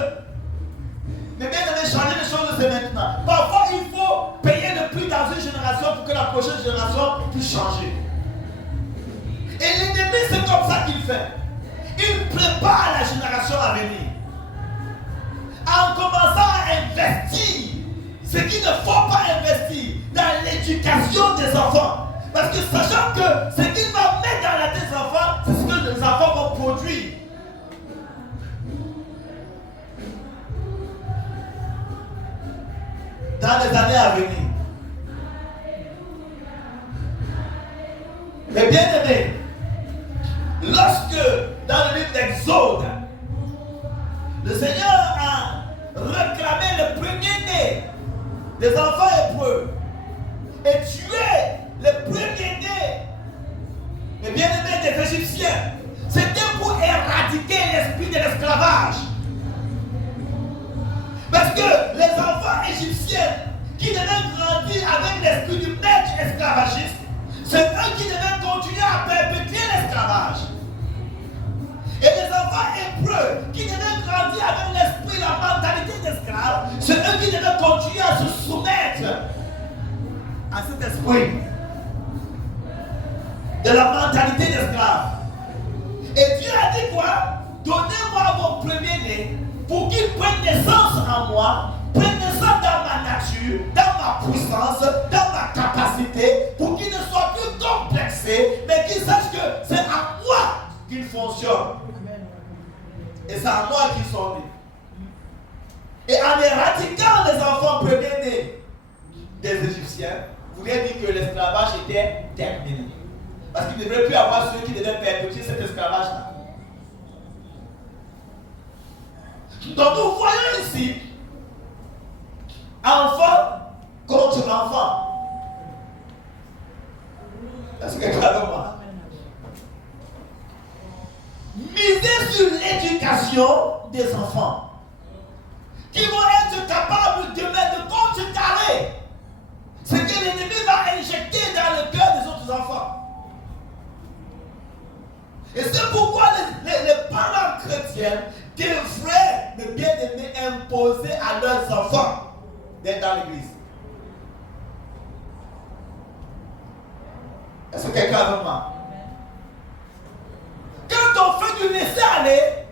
mes bien-aimés, changer les choses, c'est maintenant. Parfois, il faut payer le prix dans une génération pour que la prochaine génération puisse changer. Et l'ennemi, c'est comme ça qu'il fait. Il prépare la génération à venir. En commençant à investir ce qu'il ne faut pas investir dans l'éducation des enfants. Parce que sachant que ce qu'il va mettre dans la tête des enfants, c'est ce que les enfants vont produire. Dans les années à venir. Mais bien aimé, lorsque dans le livre d'Exode, le Seigneur a réclamé le premier-né des enfants hébreux et tué le premier-né, les bien-aimés des Égyptiens, c'était pour éradiquer l'esprit de l'esclavage. Parce que les enfants égyptiens qui devaient grandir avec l'esprit du maître esclavagiste, c'est eux qui devaient continuer à perpétuer l'esclavage. Et les enfants hébreux qui devaient grandir avec l'esprit, la mentalité d'esclave, c'est eux qui devaient continuer à se soumettre à cet esprit de la mentalité d'esclave. Et Dieu a dit quoi? Donnez-moi vos premiers-nés pour qu'ils prennent naissance en moi, prennent naissance dans ma nature, dans ma puissance, dans ma capacité, pour qu'ils ne soient plus complexés, mais qu'ils sachent que c'est à moi qu'ils fonctionnent. Et c'est à moi qu'ils sont nés. Et en éradiquant les enfants premiers-nés des Égyptiens, vous voulez dire que l'esclavage était terminé. Parce qu'il ne devrait plus avoir ceux qui devaient perpétuer cet esclavage-là. Donc nous voyons ici enfant contre enfant. Est-ce que quelqu'un veut voir? Miser sur l'éducation des enfants qui vont être capables de mettre de contrecarrer ce que l'ennemi va injecter dans le cœur des autres enfants. Et c'est pourquoi les parents chrétiens devraient, mes bien-aimés, imposer à leurs enfants d'être dans l'église. Est-ce que quelqu'un veut moi? Quand on fait du laisser-aller,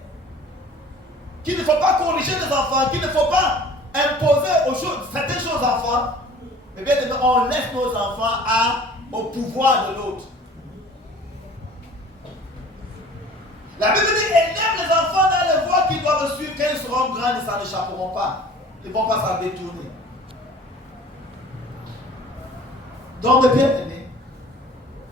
qu'il ne faut pas corriger les enfants, qu'il ne faut pas imposer certaines choses aux enfants, mais bien on laisse nos enfants au pouvoir de l'autre. La Bible dit, élève les enfants dans les voies qu'ils doivent suivre. Quand ils seront grands, ils ne s'en échapperont pas. Ils ne vont pas s'en détourner. Donc, mes bien-aimés,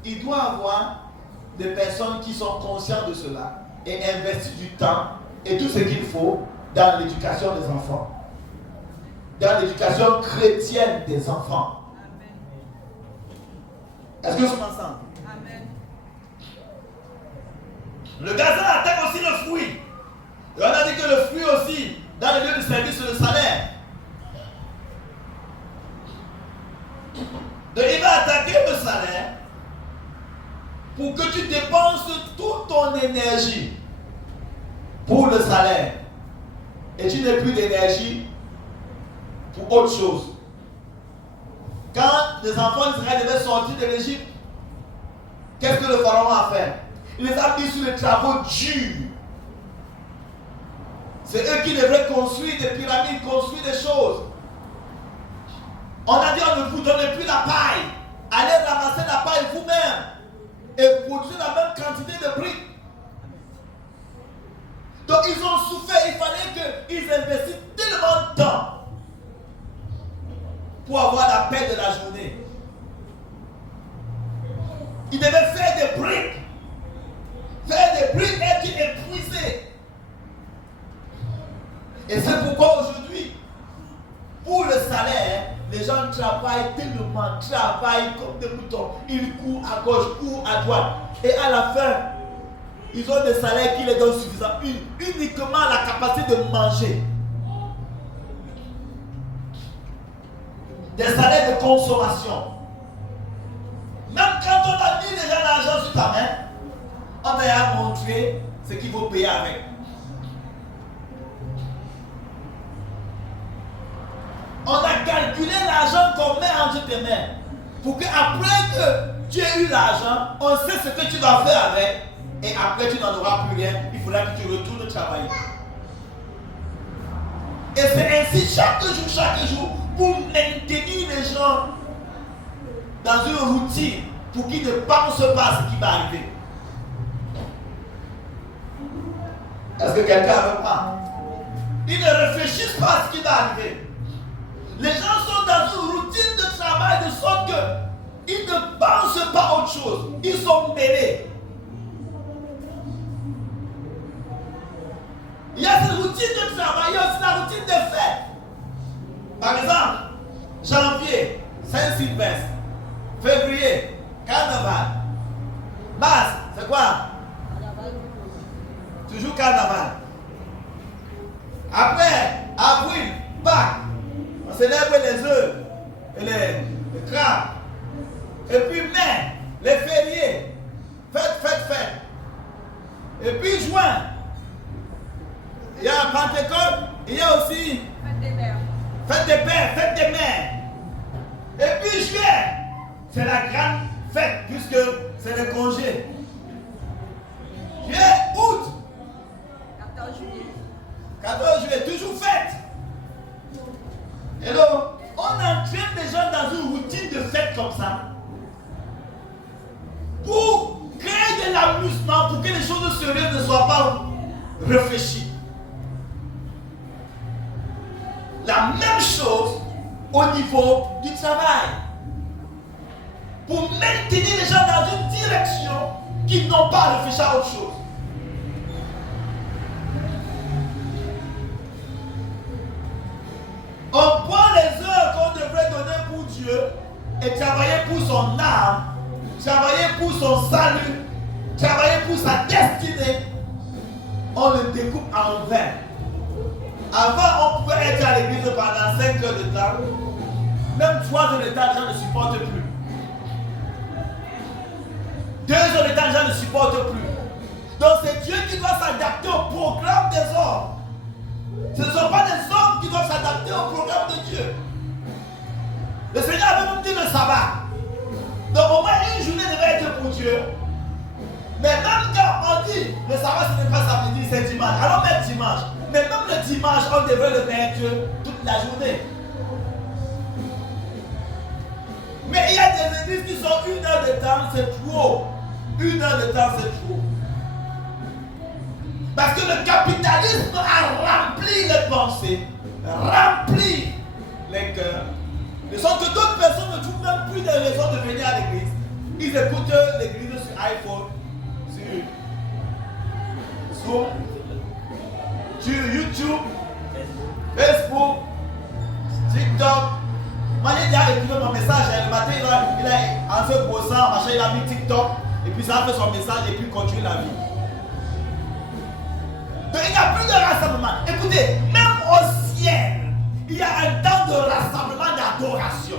il doit y avoir des personnes qui sont conscientes de cela et investissent du temps et tout ce qu'il faut dans l'éducation des enfants. Dans l'éducation chrétienne des enfants. Est-ce que nous sommes ensemble? Amen. Le gazon attaque aussi le fruit. Et on a dit que le fruit aussi, dans le lieu de service, c'est le salaire. Donc il va attaquer le salaire pour que tu dépenses toute ton énergie pour le salaire. Et tu n'aies plus d'énergie pour autre chose. Quand les enfants d'Israël devaient sortir de l'Égypte, qu'est-ce que le pharaon a fait? Il les a mis sur les travaux durs. C'est eux qui devraient construire des pyramides, construire des choses. On a dit on ne vous donne plus la paille. Allez ramasser la paille vous-même et produire la même quantité de briques. Donc ils ont souffert, il fallait qu'ils investissent tellement de temps pour avoir la paix de la journée. Ils devaient faire des briques. Faire des briques et être épuisés. Et c'est pourquoi aujourd'hui, pour le salaire, les gens travaillent tellement, travaillent comme des moutons. Ils courent à gauche, courent à droite. Et à la fin, ils ont des salaires qui les donnent suffisant. Uniquement la capacité de manger. Des salaires de consommation. Même quand on a mis déjà l'argent sur ta main, on t'a montré ce qu'il faut payer avec. On a calculé l'argent qu'on met entre tes mains. Pour qu'après que tu aies eu l'argent, on sait ce que tu vas faire avec. Et après tu n'en auras plus rien. Il faudra que tu retournes travailler. Et c'est ainsi chaque jour, pour maintenir les gens dans une routine, pour qu'ils ne pensent pas à ce qui va arriver. Est-ce que quelqu'un veut pas? Ils ne réfléchissent pas à ce qui va arriver. Les gens sont dans une routine de travail de sorte qu'ils ne pensent pas à autre chose. Ils sont mêlés. Il y a cette routine de travail, il y a aussi la routine des fêtes. Par exemple, janvier, Saint-Sylvestre. Février, carnaval. Mars, c'est quoi? Toujours carnaval. Après, avril, Pâques. On célèbre les œufs et les crabes. Et puis mai, les fériés. Fête. Et puis juin, il y a Pentecôte, il y a aussi Fête des mères. fête des pères, fête des mères. Et puis juillet, c'est la grande fête puisque c'est le congé. Juillet, août, 14 juillet. 14 juillet, toujours fête. Et donc, on entraîne les gens dans une routine de fête comme ça pour créer de l'amusement, pour que les choses sérieuses ne soient pas réfléchies. La même chose au niveau du travail. Pour maintenir les gens dans une direction qui n'ont pas réfléchi à autre chose. On prend les heures qu'on devrait donner pour Dieu et travailler pour son âme, travailler pour son salut, travailler pour sa destinée. On le découpe en 20. Avant, on pouvait être à l'église pendant 5 heures de temps. Même 3 heures de temps, les gens ne supportent plus. 2 heures de temps, les gens ne supportent plus. Donc c'est Dieu qui doit s'adapter au programme des hommes. Ce ne sont pas les hommes qui doivent s'adapter au programme de Dieu. Le Seigneur avait même dit le sabbat. Donc au moins une journée devait être pour Dieu. Mais même quand on dit le sabbat ce n'est pas samedi, c'est dimanche. Alors même dimanche. Mais même le dimanche, on devrait le mettre toute la journée. Mais il y a des églises qui sont 1 heure de temps, c'est trop. 1 heure de temps, c'est trop. Parce que le capitalisme a rempli les pensées, rempli les cœurs, de sorte que d'autres personnes ne trouvent même plus de raison de venir à l'église. Ils écoutent l'église sur iPhone, sur Zoom, sur YouTube, Facebook, TikTok. Moi j'ai déjà écouté mon message le matin, il a en se brossant, machin, il a mis TikTok, et puis ça a fait son message, et puis continue la vie. Donc il n'y a plus de rassemblement. Écoutez, même au ciel, il y a un temps de rassemblement d'adoration.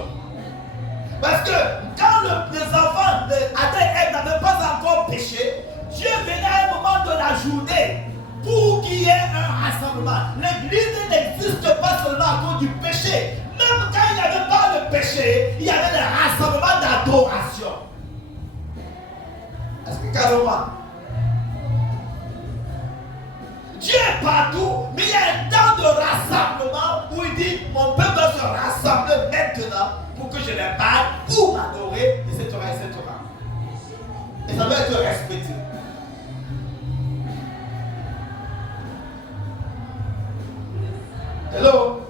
Parce que quand les enfants Adam et Ève n'avaient pas encore péché, Dieu venait à un moment de la journée pour qu'il y ait un rassemblement. L'église n'existe pas seulement à cause du péché. Même quand il n'y avait pas de péché, il y avait des rassemblements d'adoration. Est-ce que carrément? Dieu est partout, mais il y a un temps de rassemblement où il dit mon peuple doit se rassembler maintenant pour que je les parle, pour m'adorer, etc., etc. Et ça doit être respecté. Hello?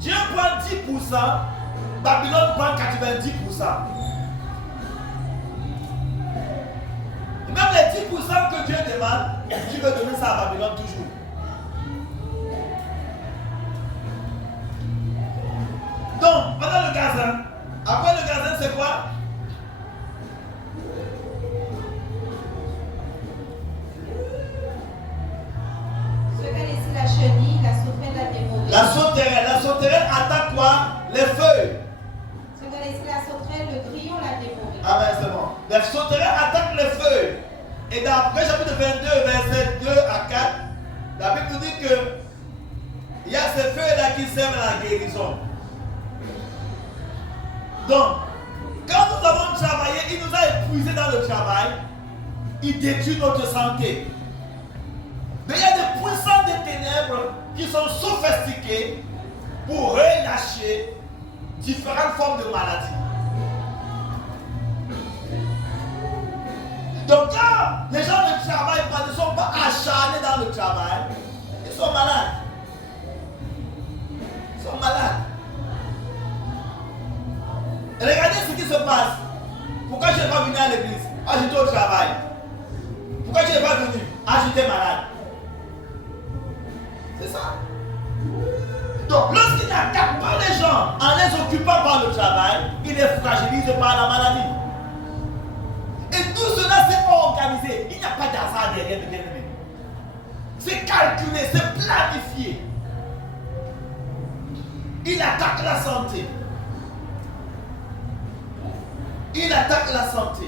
Dieu prend 10%, Babylone prend 90%. Et même les 10% que Dieu demande, Dieu veut donner ça à Babylone toujours. Donc, pendant le gazin, après le gazin, c'est quoi? Ce qu'a laissé la chenille, la sauterelle, la dévorée. La sauterelle attaque quoi? Les feuilles. Ce qu'a laissé la sauterelle, le grillon, la dévorée. Ah ben c'est bon. La sauterelle attaque les feuilles. Et dans Apocalypse chapitre 22, verset 2 à 4, la Bible nous dit que il y a ces feuilles-là qui servent à la guérison. Donc, quand nous avons travaillé, il nous a épuisés dans le travail, il détruit notre santé. Mais il y a des puissants des ténèbres qui sont sophistiqués pour relâcher différentes formes de maladies. Donc quand les gens ne travaillent pas, ne sont pas acharnés dans le travail, ils sont malades. Ils sont malades. Et regardez ce qui se passe. Pourquoi je n'ai pas venu à l'église? Ah, j'étais au travail. Pourquoi je n'ai pas venu? Ah, j'étais malade. C'est ça. Donc, lorsqu'il n'attaque pas les gens en les occupant par le travail, il les fragilise par la maladie. Et tout cela c'est organisé. Il n'y a pas d'hasard derrière, bien aimé. C'est calculé, c'est planifié. Il attaque la santé. Il attaque la santé.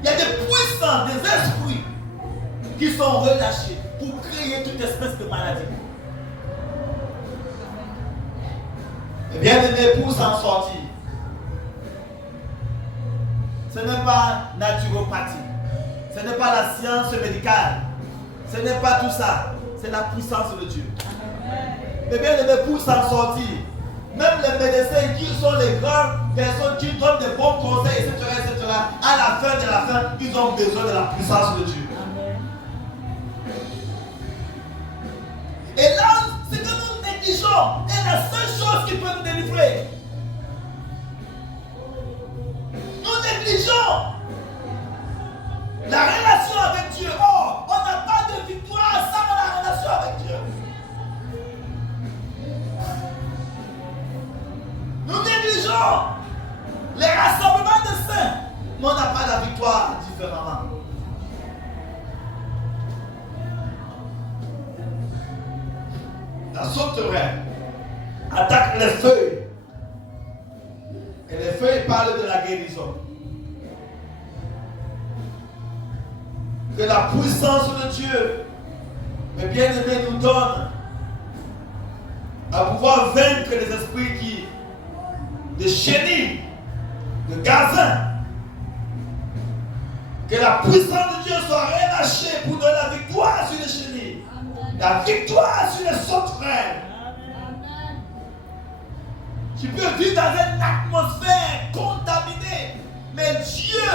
Il y a des puissants, des esprits qui sont relâchés pour créer toute espèce de maladie. Et bien aimé, pour s'en sortir, ce n'est pas naturopathie, ce n'est pas la science médicale, ce n'est pas tout ça, c'est la puissance de Dieu. Mais bien aimé, pour s'en sortir, même les médecins qui sont les grandes personnes qui donnent des bons conseils, etc., à la fin de la fin, ils ont besoin de la puissance de Dieu. Et là, c'est que nous négligeons. Et la seule chose qui peut nous délivrer, nous négligeons la relation avec Dieu. Oh, on n'a pas de victoire sans la relation avec Dieu. Nous négligeons les rassemblements de saints, mais on n'a pas la victoire différemment. La sauterelle attaque les feuilles. Et les feuilles parlent de la guérison. Que la puissance de Dieu, mais bien aimé, nous donne à pouvoir vaincre les esprits de chenilles, de gazins. Que la puissance de Dieu soit relâchée pour donner la victoire sur les chenilles. La victoire sur les sauterelles. Tu peux vivre dans une atmosphère contaminée, mais Dieu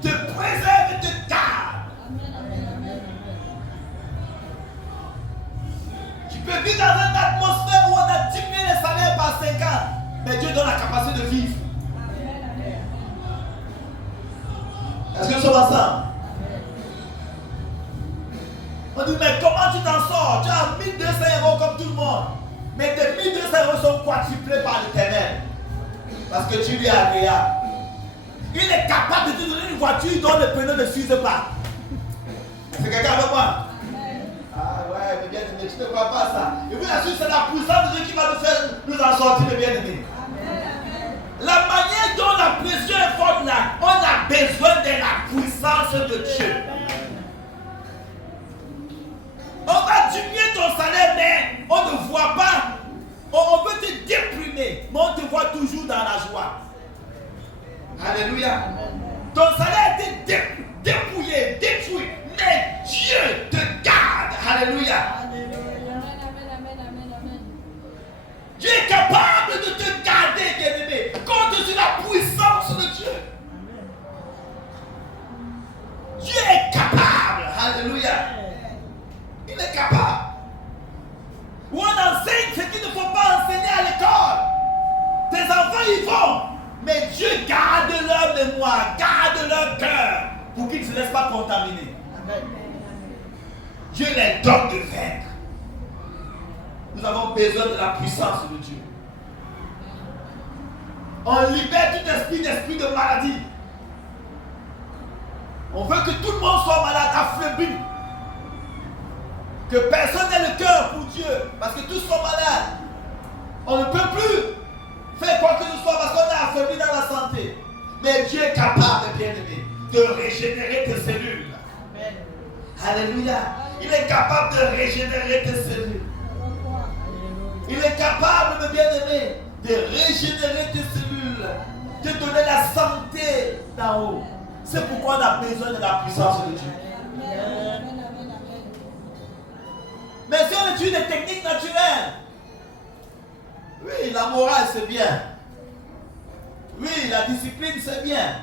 te préserve et te garde. dit, mais comment tu t'en sors? Tu as 1200 € comme tout le monde. Mais tes 1200 € sont quadruplés par l'Éternel. Parce que tu lui es agréable. Il est capable de te donner une voiture dont le pneu ne s'use pas. C'est quelqu'un avec moi? Ah ouais, mais bien aimé, tu ne crois pas ça. Et vous assure, c'est la puissance de Dieu qui va nous faire nous en sortir, mes bien-aimés. La manière dont la pression est forte là, on a besoin de la puissance de Dieu. On va diminuer ton salaire, mais on ne voit pas. On veut te déprimer, mais on te voit toujours dans la joie. Alléluia. Ton salaire a été dépouillé, détruit, mais Dieu te garde. Alléluia. Dieu est capable de te garder, bien-aimé, compte sur la puissance de Dieu. Dieu est capable. Alléluia. Il est capable. Où on enseigne ce qu'il ne faut pas enseigner à l'école. Tes enfants y vont. Mais Dieu garde leur mémoire, garde leur cœur pour qu'ils ne se laissent pas contaminer. Dieu les donne de vaincre. Nous avons besoin de la puissance de Dieu. On libère tout esprit de maladie. On veut que tout le monde soit malade, affaibli. Que personne n'ait le cœur pour Dieu, parce que tous sont malades. On ne peut plus faire quoi que ce soit parce qu'on est affaibli dans la santé. Mais Dieu est capable, bien-aimé, de régénérer tes cellules. Amen. Alléluia. Il est capable de régénérer tes cellules. Il est capable, mes bien-aimés, de régénérer tes cellules, de donner la santé d'en haut. C'est pourquoi on a besoin de la puissance de Dieu. Mais si on utilise des techniques naturelles, oui, la morale c'est bien. Oui, la discipline c'est bien.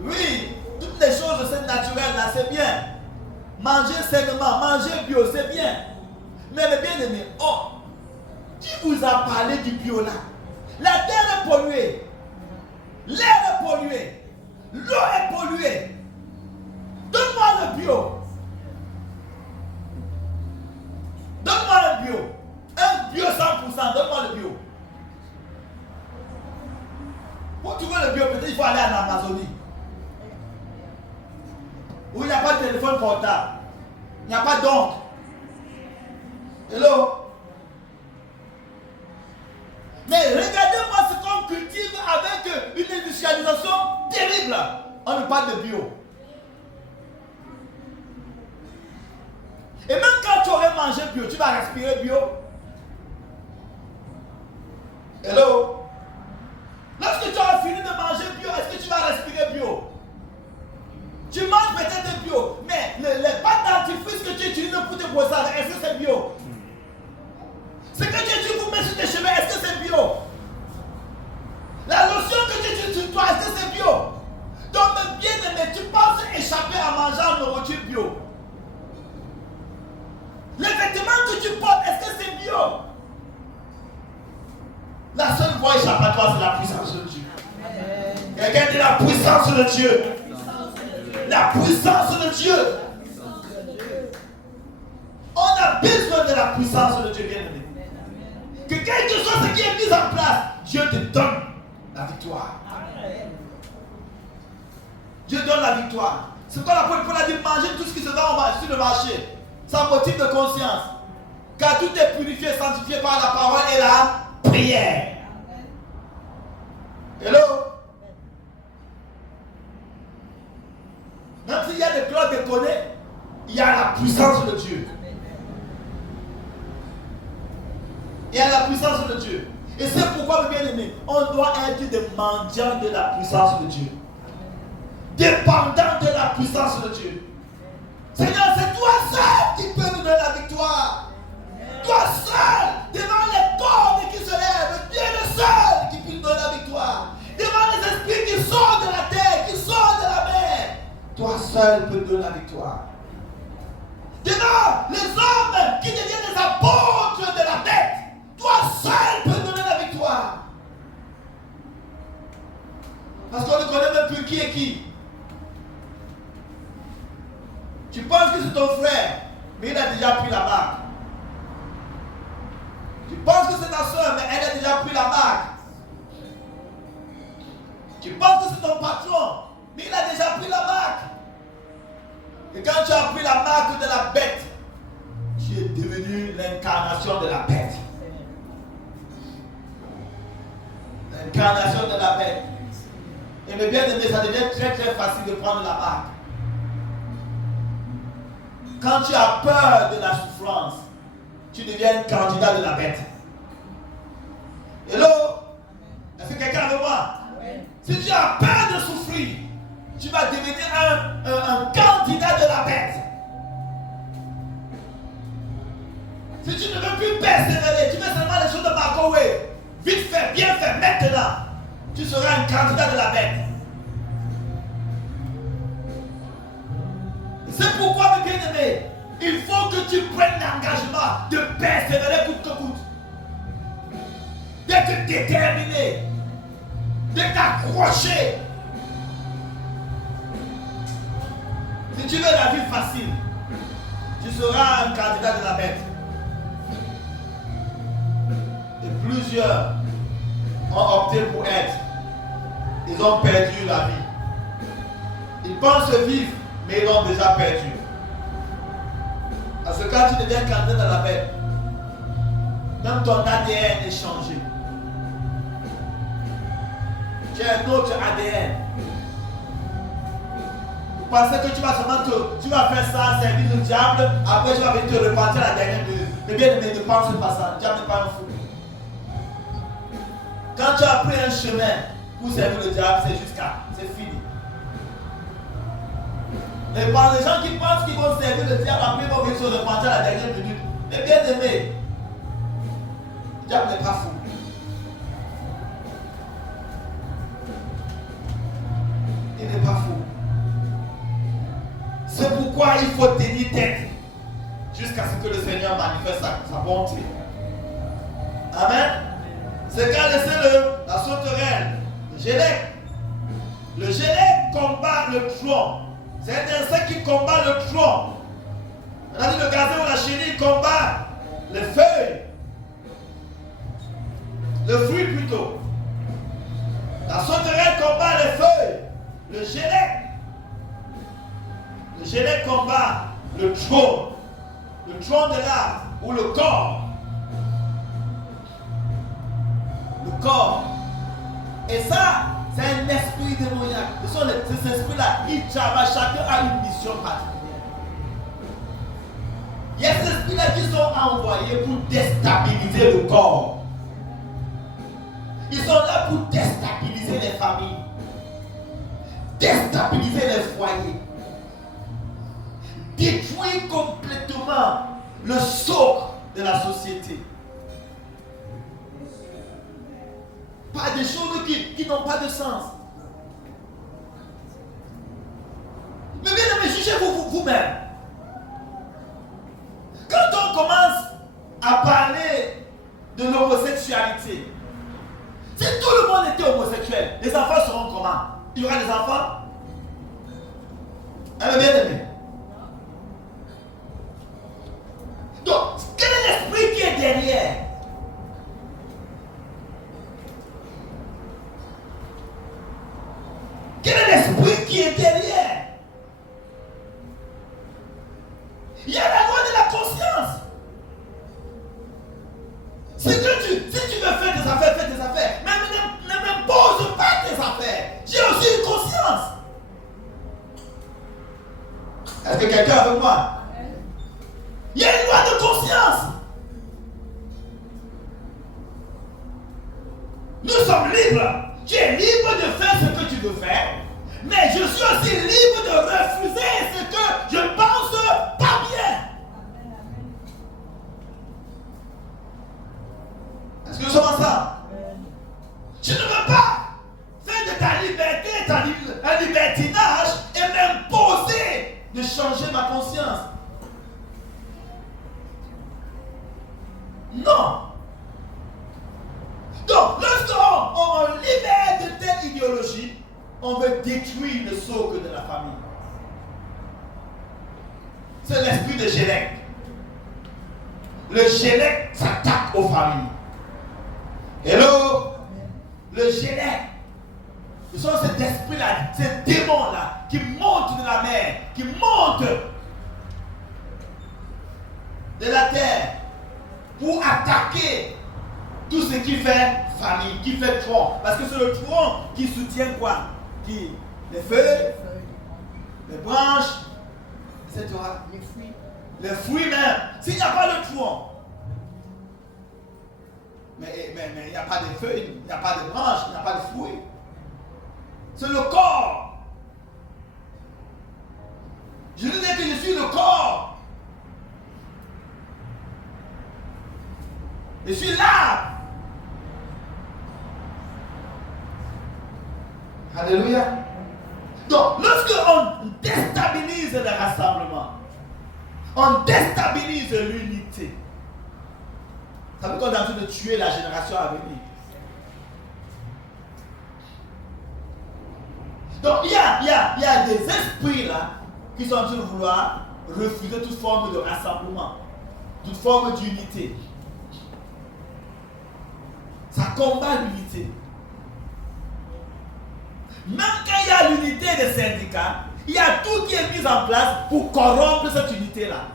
Oui, toutes les choses naturelles là c'est bien. Manger sainement, manger bio c'est bien. Mais mes bien-aimés, qui vous a parlé du bio là? La terre est polluée, l'air est pollué, l'eau est polluée. Donne-moi le bio. Donne-moi un bio. Un bio 100%, donne-moi le bio. Pour trouver le bio, peut-être il faut aller en Amazonie. Où il n'y a pas de téléphone portable. Il n'y a pas d'ongle. Hello? Mais regardez-moi ce qu'on cultive avec une industrialisation terrible. On nous parle de bio. Et même quand tu aurais mangé bio, tu vas respirer bio. Hello? Lorsque tu auras fini de manger bio, est-ce que tu vas respirer bio? Tu manges peut-être bio, mais les pâtes dentifrice que tu utilises pour te brosser, est-ce que c'est bio? Ce que tu utilises pour mettre sur tes cheveux, est-ce que c'est bio? La lotion que tu utilises sur toi, est-ce que c'est bio? Donc, bien aimé, tu penses échapper à manger en nourriture bio. Les vêtements que tu portes, est-ce que c'est bio? La seule voie échappatoire, c'est la puissance de Dieu. Quelqu'un dit la puissance de Dieu. La puissance de Dieu. On a besoin de la puissance de Dieu, bien aimé. Que quelque chose qui est mis en place, Dieu te donne la victoire. Dieu donne la victoire. C'est quoi l'apôtre Paul a dit? Manger tout ce qui se vend sur le marché. Sans motif de conscience. Car tout est purifié, sanctifié par la parole et la prière. Hello? Même s'il y a des cloches déconnées, il y a la puissance de Dieu. Il y a la puissance de Dieu. Et c'est pourquoi, mes bien-aimés, on doit être des mendiants de la puissance de Dieu. Dépendants de la puissance de Dieu. Seigneur, c'est toi seul qui peux nous donner la victoire. Toi seul, devant les cordes qui se lèvent, tu es le seul qui peut nous donner la victoire. Devant les esprits qui sortent de la terre, qui sortent de la mer, toi seul peux nous donner la victoire. Devant les hommes qui deviennent les apôtres de la tête, toi seul peux nous donner la victoire. Parce qu'on ne connaît même plus qui est qui. Tu penses que c'est ton frère, mais il a déjà pris la marque. Tu penses que c'est ta soeur, mais elle a déjà pris la marque. Tu penses que c'est ton patron, mais il a déjà pris la marque. Et quand tu as pris la marque de la bête, tu es devenu l'incarnation de la bête. L'incarnation de la bête. Et mes bien-aimés, ça devient très très facile de prendre la marque. Quand tu as peur de la souffrance, tu deviens un candidat de la bête. Hello? Est-ce que quelqu'un est avec moi? Si tu as peur de souffrir, tu vas devenir un candidat de la bête. Si tu ne veux plus persévérer, tu veux seulement les choses de Marcoé, vite fait, bien fait, maintenant, tu seras un candidat de la bête. C'est pourquoi, mes bien-aimés, il faut que tu prennes l'engagement de persévérer coûte que coûte, d'être déterminé, de t'accrocher. Si tu veux la vie facile, tu seras un candidat de la bête. Et plusieurs ont opté pour être. Ils ont perdu la vie. Ils pensent vivre, mais ils l'ont déjà perdu. Parce que quand tu deviens candidat de la bête, même ton ADN est changé. Tu as un autre ADN. Vous pensez que tu vas seulement tu vas faire ça, servir le diable, après tu vas venir te repentir à la dernière minute. Mais bien aimé, ne pense pas ça. Le diable n'est pas un fou. Quand tu as pris un chemin pour servir le diable, c'est fini. Mais par les gens qui pensent qu'ils vont servir le diable, après ils vont venir se repentir à la dernière minute. Mais bien aimé, le diable n'est pas fou. Il n'est pas fou. C'est pourquoi il faut tenir tête jusqu'à ce que le Seigneur manifeste sa bonté. Amen. C'est qu'a laissé la sauterelle, le gélec. Le gélec combat le tronc. C'est un insecte qui combat le tronc. On a dit le gazelle ou la chenille combat les feuilles. Le fruit plutôt. La sauterelle combat les feuilles. Le gélec combat le tronc de l'arbre ou le corps. Le corps. Et ça, c'est un esprit démoniaque. Ces esprits-là, ils travaillent, chacun a une mission particulière. Il y a ces esprits-là qui sont envoyés pour déstabiliser le corps. Ils sont là pour déstabiliser les familles, déstabiliser les foyers, détruire complètement le socle de la société. Par des choses qui n'ont pas de sens. Mais bien aimé, jugez-vous vous-même. Quand on commence à parler de l'homosexualité, si tout le monde était homosexuel, les enfants seront comment? Il y aura des enfants? Bien aimé. Donc, quel est l'esprit qui est derrière? Quel est l'esprit qui est derrière? Il y a la loi de la conscience. Si tu veux faire des affaires, fais tes affaires. Mais ne m'impose pas tes affaires. J'ai aussi une conscience. Est-ce que quelqu'un est avec moi? Il y a une loi de conscience. Nous sommes libres. Tu es libre de faire ce que tu veux faire, mais je suis aussi libre de refuser ce que je pense pas bien. Est-ce que nous sommes ensemble? Je ne veux pas faire de ta liberté un libertinage et m'imposer de changer ma conscience. Non. Donc, lorsqu'on libère de telle idéologie, on veut détruire le socle de la famille. c'est l'esprit de Gélec. Le Gélec s'attaque aux familles. Hello? Le Gélec. Ce sont ces esprits-là, ces démons-là qui montent de la mer, qui montent de la terre pour attaquer tout ce qui fait famille, qui fait tronc. Parce que c'est le tronc qui soutient quoi? Les feuilles, les branches, etc. Les fruits. Les fruits même. S'il n'y a pas de tronc, mais il n'y a pas de feuilles, il n'y a pas de branches, il n'y a pas de fruits. C'est le corps. Je dis que je suis le corps. Je suis là. Alléluia. Donc, lorsque on déstabilise le rassemblement, on déstabilise l'unité, ça veut dire qu'on est en train de tuer la génération à venir. Donc, il y a des esprits là qui sont en train de vouloir refuser toute forme de rassemblement, toute forme d'unité. Ça combat l'unité. Même quand il y a l'unité des syndicats, il y a tout qui est mis en place pour corrompre cette unité-là.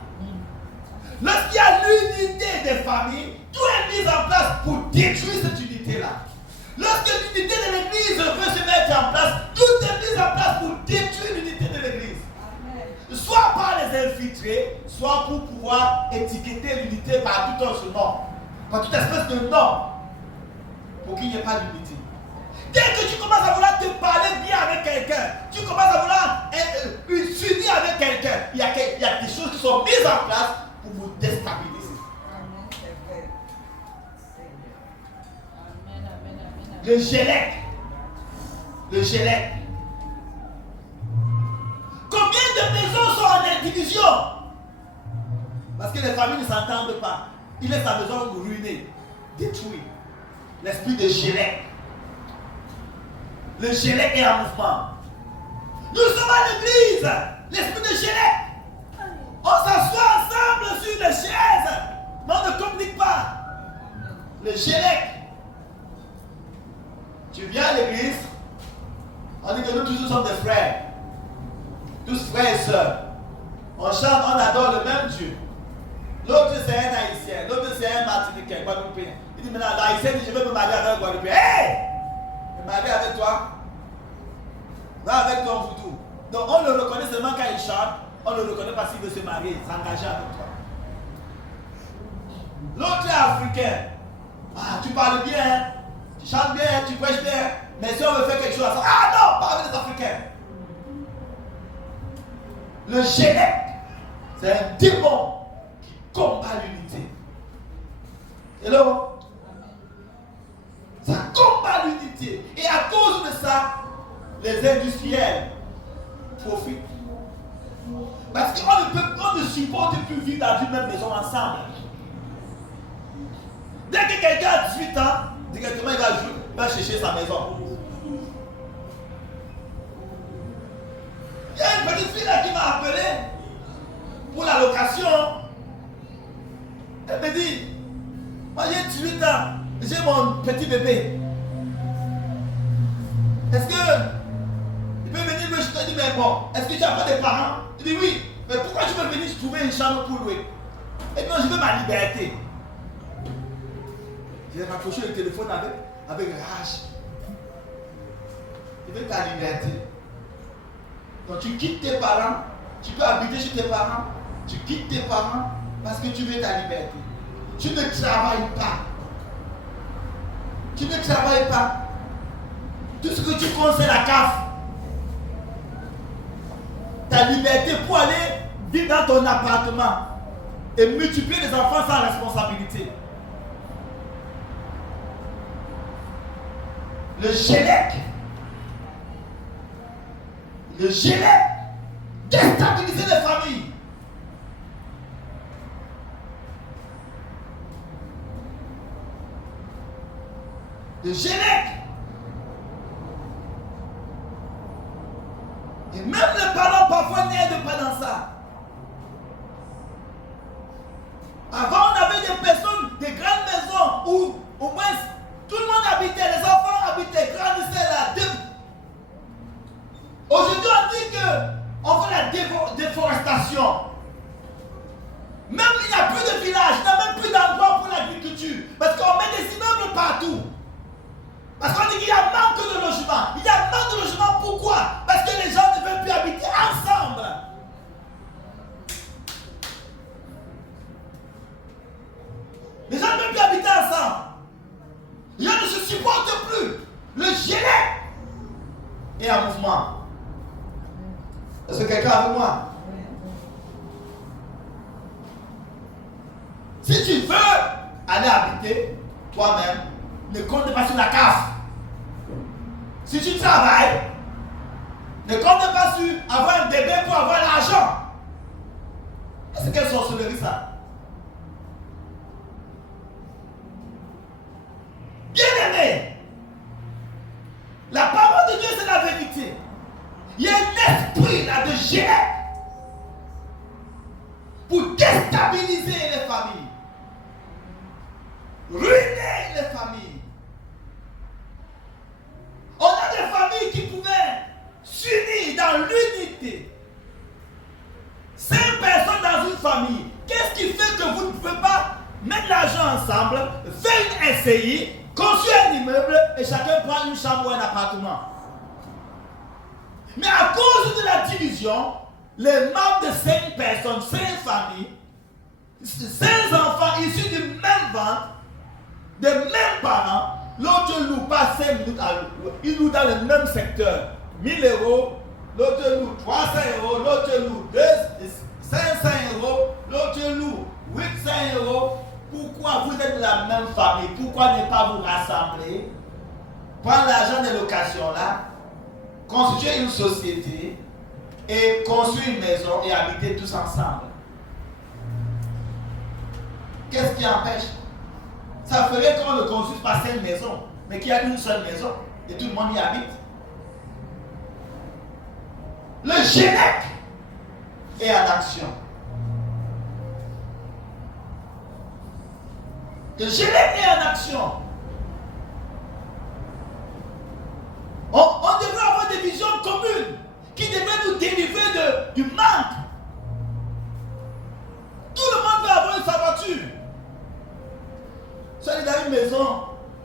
Lorsqu'il y a l'unité des familles, tout est mis en place pour détruire cette unité-là. Lorsque l'unité de l'église veut se mettre en place, tout est mis en place pour détruire l'unité de l'église. Soit par les infiltrés, soit pour pouvoir étiqueter l'unité par tout autre nom, par toute espèce de nom, pour qu'il n'y ait pas d'unité. Dès que tu commences à vouloir te parler bien avec quelqu'un, tu commences à vouloir s'unir avec quelqu'un, il y a des choses qui sont mises en place pour vous déstabiliser. Le Gélec. Le Gélec. Combien de maisons sont en indivision? Parce que les familles ne s'entendent pas. Il laisse sa maison ruinée, détruite. L'esprit de Gélec. Le Gélec est en mouvement. Nous sommes à l'église. L'esprit de Gélec. On s'assoit ensemble sur des chaises, mais on ne communique pas. Le Gélec. Tu viens à l'église, on dit que nous tous sommes des frères. Tous frères et sœurs. On chante, on adore le même Dieu. L'autre c'est un Haïtien, l'autre c'est un Martiniquais, Guadeloupéen. Il dit maintenant, l'Haïtien dit je vais me marier avec un Guadeloupéen. Hé! Me marier avec toi. Va avec ton voodoo. Donc on le reconnaît seulement quand il chante, on le reconnaît pas s'il veut se marier, s'engager avec toi. L'autre est africain. Ah, tu parles bien, hein? Tu chantes bien, tu prêches bien. Mais si on veut faire quelque chose, ah non, pas avec les Africains. Le Gélec, c'est un démon qui combat l'unité. Hello? Ça combat l'unité. Et à cause de ça, les industriels profitent. Parce qu'on ne supporte plus vivre dans une même maison ensemble. Dès que quelqu'un a 18 ans, directement il va chercher sa maison. Il y a une petite fille là qui m'a appelé pour la location. Elle me dit, moi j'ai 18 ans, j'ai mon petit bébé. Est-ce que il peut venir louer? Je te dis, mais bon, est-ce que tu n'as pas de parents? Il dit oui, mais pourquoi tu veux venir trouver une chambre pour louer? Et non, je veux ma liberté. J'ai raccroché le téléphone avec rage. Il veut ta liberté. Donc tu quittes tes parents, tu peux habiter chez tes parents, tu quittes tes parents parce que tu veux ta liberté. Tu ne travailles pas. Tu ne travailles pas. Tout ce que tu comptes, c'est la CAF. Ta liberté pour aller vivre dans ton appartement et multiplier les enfants sans responsabilité. Le Gélec. Le Gélec. Déstabiliser les familles. Le Gélec. Et même les parents parfois n'aident pas dans ça. déforestation. Même il n'y a plus de village, il n'y a même plus d'endroit pour l'agriculture. Parce qu'on met des immeubles partout. Parce qu'on dit qu'il y a manque de logement. Il y a manque de logement, pourquoi? Parce que les gens ne veulent plus habiter ensemble. Les gens ne veulent plus habiter ensemble. Les gens ne se supportent plus. Le gilet est en mouvement. Est-ce que quelqu'un est avec moi? Si tu veux aller habiter toi-même, ne compte pas sur la CAF. Si tu travailles, ne compte pas sur avoir un bébé pour avoir l'argent. C'est quelle sorcellerie ça? Bien-aimé, la parole de Dieu c'est la vérité. Il y a un esprit là de génie pour déstabiliser les familles. Ruiner les familles. On a des familles qui pouvaient s'unir dans l'unité. 5 personnes dans une famille. Qu'est-ce qui fait que vous ne pouvez pas mettre l'argent ensemble, faire une SCI, construire un immeuble et chacun prend une chambre ou un appartement? Mais à cause de la division, les membres de 5 personnes, 5 familles, 5 enfants issus du même ventre, des mêmes parents, l'autre loue pas 5 minutes à louer. Il loue dans le même secteur. 1000 euros, l'autre loue 300 euros, l'autre loue 500 euros, l'autre loue 800 euros. Pourquoi vous êtes de la même famille? Pourquoi ne pas vous rassembler? Prendre l'argent des locations là, constituer une société et construire une maison et habiter tous ensemble. Qu'est-ce qui empêche? Ça ferait qu'on ne construise pas 5 maisons, mais qu'il y a une seule maison et tout le monde y habite. Le GENEC est en action. Le GENEC est en action. On devrait avoir des visions communes qui devraient nous délivrer du manque. Tout le monde veut avoir sa voiture. Je suis allé dans une maison,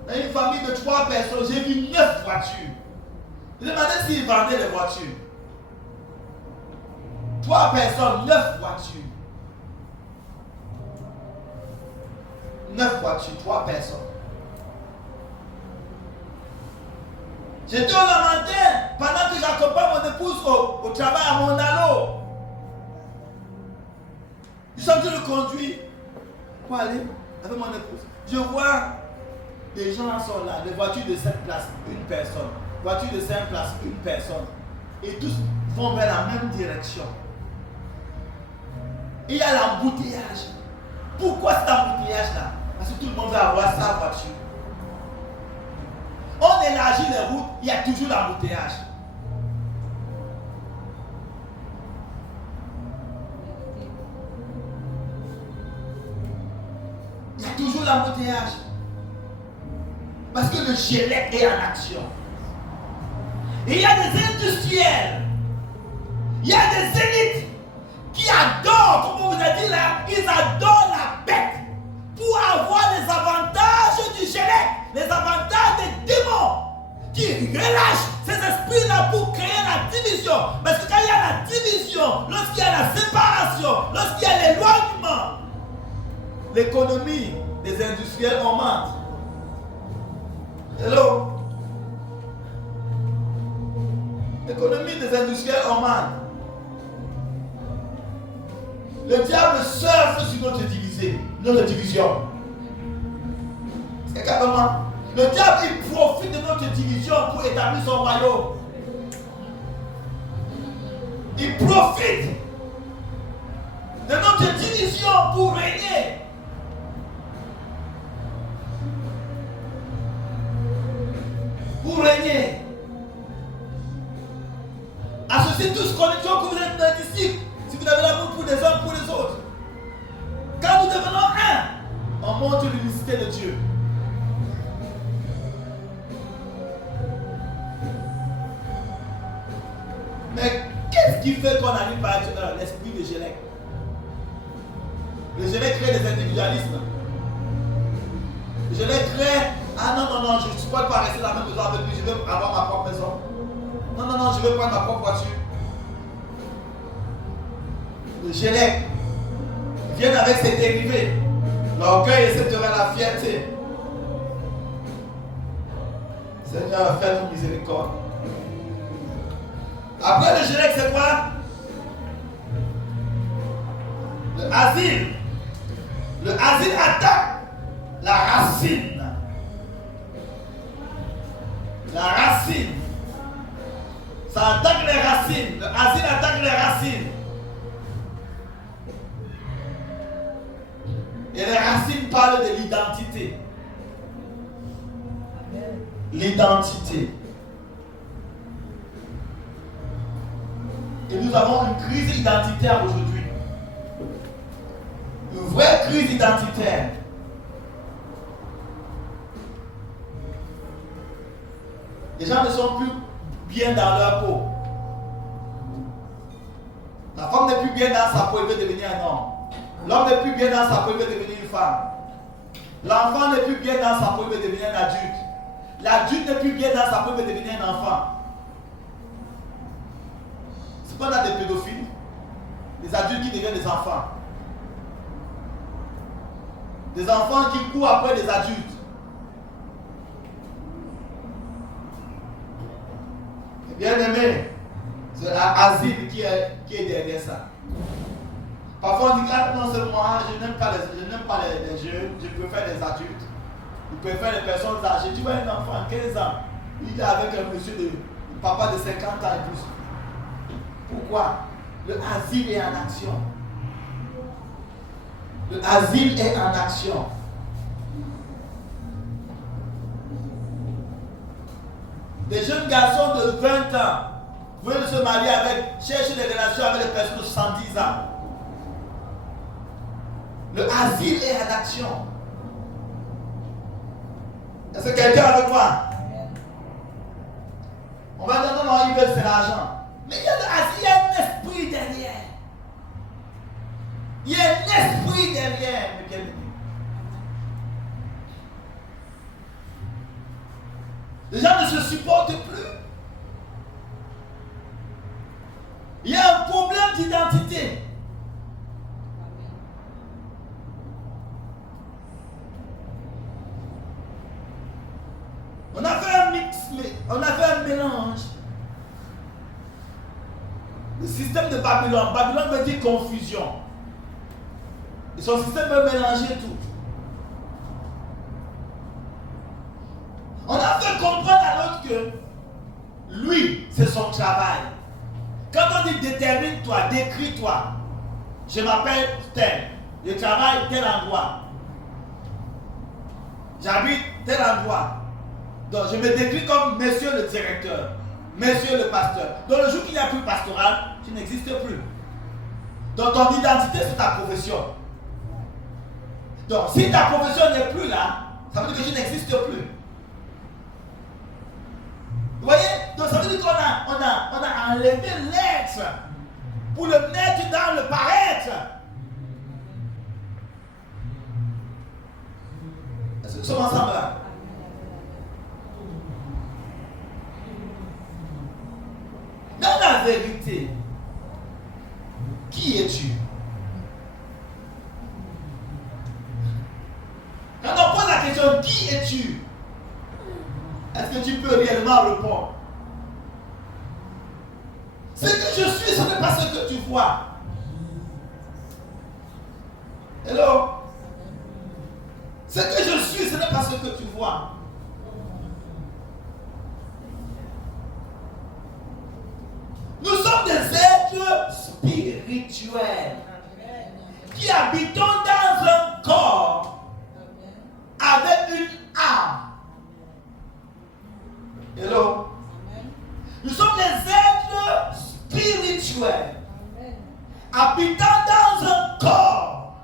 dans une famille de 3 personnes, j'ai vu 9 voitures. Je me demandais s'ils vendaient des voitures. 3 personnes, 9 voitures. 9 voitures, 3 personnes. J'étais au Lamentin pendant que j'accompagne mon épouse au travail à Mondalo. Nous sommes en train de conduire pour aller avec mon épouse. Je vois des gens sont là, des voitures de 7 places, une personne. Voiture de 5 places, une personne. Et tous vont vers la même direction. Et il y a l'embouteillage. Pourquoi cet embouteillage-là? Parce que tout le monde veut avoir sa voiture. On élargit les routes, il y a toujours l'embouteillage. Il y a toujours l'embouteillage. Parce que le GELEC est en action. Et il y a des industriels, il y a des élites qui adorent, comme on vous a dit là, ils adorent la bête pour avoir les avantages du GELEC, les avantages des démons qui relâchent ces esprits-là pour créer la division. Parce que quand il y a la division, lorsqu'il y a la séparation, lorsqu'il y a l'éloignement, l'économie des industriels augmente. Hello? L'économie des industriels augmente. Le diable surfe sur notre division. C'est carrément. Le diable, il profite de notre division pour établir son royaume. Il profite de notre division pour régner. Pour régner. Associez tous connexion que vous êtes des disciples. Si vous avez l'amour pour les uns, pour les autres. Quand nous devenons un, on montre l'unicité de Dieu. Mais qu'est-ce qui fait qu'on arrive par l'esprit de Gélec. Le Gélec crée des individualismes. Le Gélec crée, ah non, non, non, je ne suis pas rester dans la même maison avec lui, je veux avoir ma propre maison. Non, non, non, je veux prendre ma propre voiture. Le Gélec vient avec ses dérivés. L'orgueil, etc., la fierté. Seigneur, fais-nous miséricorde. Après le Gélec, c'est quoi? Le asile. Le asile attaque la racine. La racine. Ça attaque les racines. Le asile attaque les racines. Et les racines parlent de l'identité. L'identité. Et nous avons une crise identitaire aujourd'hui. Une vraie crise identitaire. Les gens ne sont plus bien dans leur peau. La femme n'est plus bien dans sa peau, elle veut devenir un homme. L'homme n'est plus bien dans sa peau, il veut devenir une femme. L'enfant n'est plus bien dans sa peau, il veut devenir un adulte. L'adulte n'est plus bien dans sa peau, il veut devenir un enfant. C'est pas là des pédophiles. Des adultes qui deviennent des enfants. Des enfants qui courent après des adultes. Bien aimé, c'est l'asile qui est derrière ça. Parfois on dit, ah non, c'est moi, je n'aime pas les jeux, je préfère les adultes. Je préfère les personnes âgées. Tu vois un enfant, 15 ans, il est avec un monsieur un papa de 50 ans et plus. Pourquoi? Le asile est en action. Le asile est en action. Des jeunes garçons de 20 ans veulent se marier chercher des relations avec des personnes de 70 ans. Le asile est en action. Est-ce que quelqu'un avec moi? On va dire non, non, ils veulent c'est l'argent. Mais il y a le asile, il y a un esprit derrière. Il y a un esprit derrière. Les gens ne se supportent plus. Il y a un problème d'identité. On a fait un mix, on a fait un mélange. Le système de Babylone. Babylone veut dire confusion. Et son système veut mélanger tout. On a fait comprendre à l'autre que lui, c'est son travail. Quand on dit détermine-toi, décris-toi. Je m'appelle tel. Je travaille tel endroit. J'habite tel endroit. Donc je me décris comme monsieur le directeur, monsieur le pasteur. Donc le jour qu'il n'y a plus pastoral, tu n'existes plus. Donc ton identité, c'est ta profession. Donc si ta profession n'est plus là, ça veut dire que tu n'existes plus. Vous voyez? Donc ça veut dire qu'on a enlevé l'être pour le mettre dans le paraître. Est-ce que nous sommes ensemble là? Dans la vérité, qui es-tu? Quand on pose la question, qui es-tu? Est-ce que tu peux réellement répondre? Ce que je suis, ce n'est pas ce que tu vois. Hello? Ce que je suis, ce n'est pas ce que tu vois. Nous sommes des êtres spirituels qui habitons dans un corps avec une âme. Hello? Nous sommes des êtres spirituels habitant dans un corps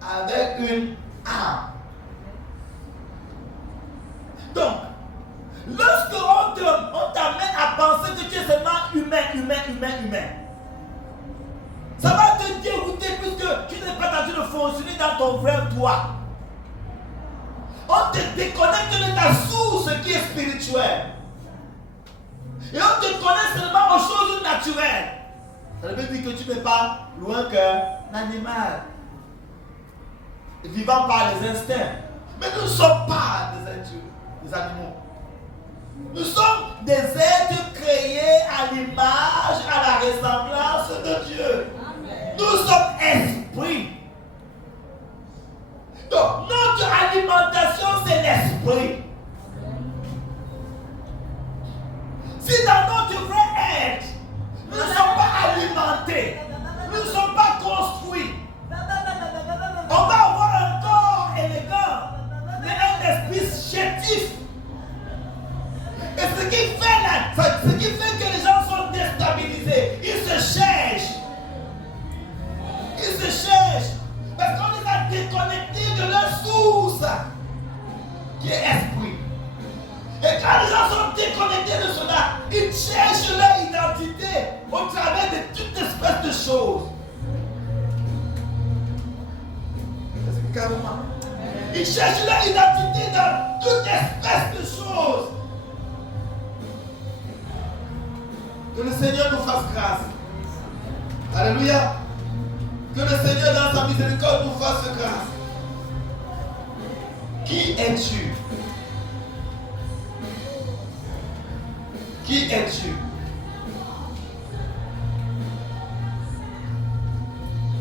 avec une âme. Donc, lorsque on t'amène à penser que tu es seulement humain, que tu n'es pas en train de fonctionner dans ton vrai toi. On te déconnecte de ta source qui est spirituelle. Et on te connaît seulement aux choses naturelles. Ça veut dire que tu n'es pas loin qu'un animal, vivant par les instincts. Mais nous ne sommes pas des animaux. Nous sommes des êtres créés à l'image, à la ressemblance de Dieu. Amen. Nous sommes esprits. Donc, notre alimentation, c'est l'esprit. Si dans notre vrai être, nous ne sommes pas alimentés, nous ne sommes pas construits, on va avoir un corps élégant, mais un esprit chétif. Et ce qui fait que les gens sont déstabilisés, ils se cherchent. Ils se cherchent. Parce qu'on les a déconnectés de leur source, qui est esprit. Et quand les gens sont déconnectés de cela, ils cherchent leur identité au travers de toute espèce de choses. C'est carrément. Ils cherchent leur identité dans toute espèce de choses. Que le Seigneur nous fasse grâce. Alléluia. Que le Seigneur dans sa miséricorde nous fasse grâce. Qui es-tu? Qui es-tu?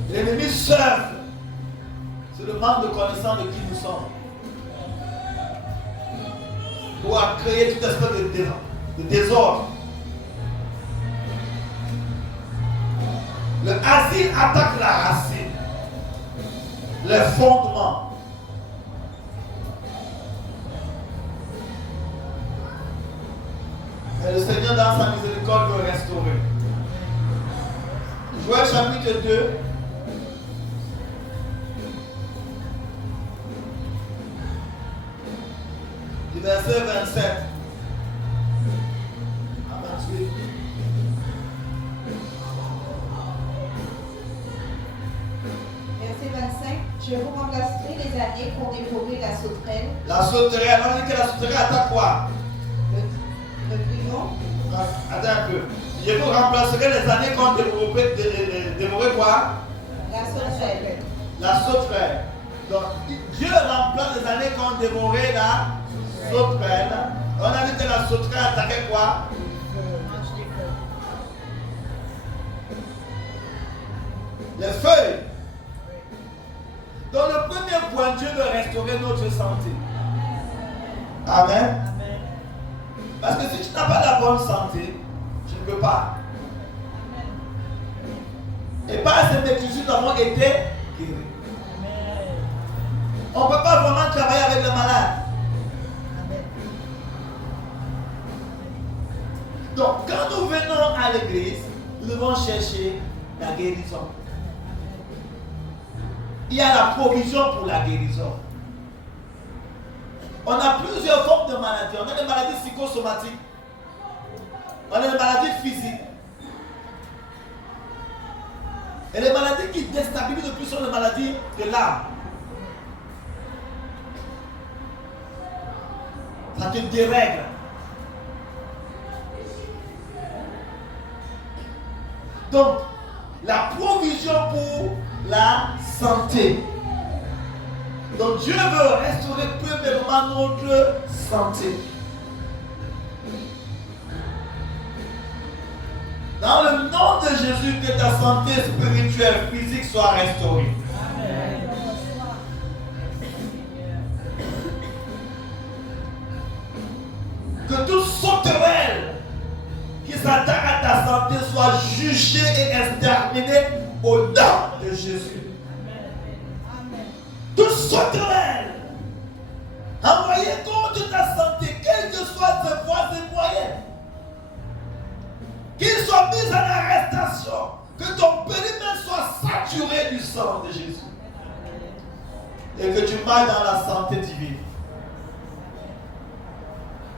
L'ennemi surfe sur le manque de connaissance de qui nous sommes. Pour créer toute espèce de désordre. Le asile attaque la racine, les fondements. Et le Seigneur, dans sa miséricorde, veut restaurer. Joël chapitre 2. Du verset 27 à 28. Verset 25. Je vous remplacerai les années pour dévorer la sauterelle. La sauterelle, on dit que la sauterelle attaque quoi? Le grillon. Attends un peu. Je vous remplacerai les années qu'on dévorait quoi? La sauterelle. La sauterelle. Donc, Dieu remplace les années qu'on dévorait la sauterelle. On a dit que la sauterelle attaquait quoi? Les feuilles. Donc, le premier point, Dieu veut restaurer notre santé. Amen. Parce que si tu n'as pas la bonne santé, tu ne peux pas. Et par ces métitudes, nous avons été guéris. On ne peut pas vraiment travailler avec le malade. Donc, quand nous venons à l'église, nous devons chercher la guérison. Il y a la provision pour la guérison. On a plusieurs formes de maladies. On a des maladies psychosomatiques. On a des maladies physiques. Et les maladies qui déstabilisent le plus sont les maladies de l'âme. Ça te dérègle. Donc, la provision pour la santé. Donc Dieu veut restaurer premièrement notre santé. Dans le nom de Jésus, que ta santé spirituelle, physique soit restaurée. Amen. Que toute sauterelle qui s'attaque à ta santé soit jugée et exterminée au nom de Jésus. Toute sauterelle envoyée contre ta santé, quelles que soient ses voies et moyens, qu'il soit mis en arrestation, que ton périmètre soit saturé du sang de Jésus et que tu marches dans la santé divine.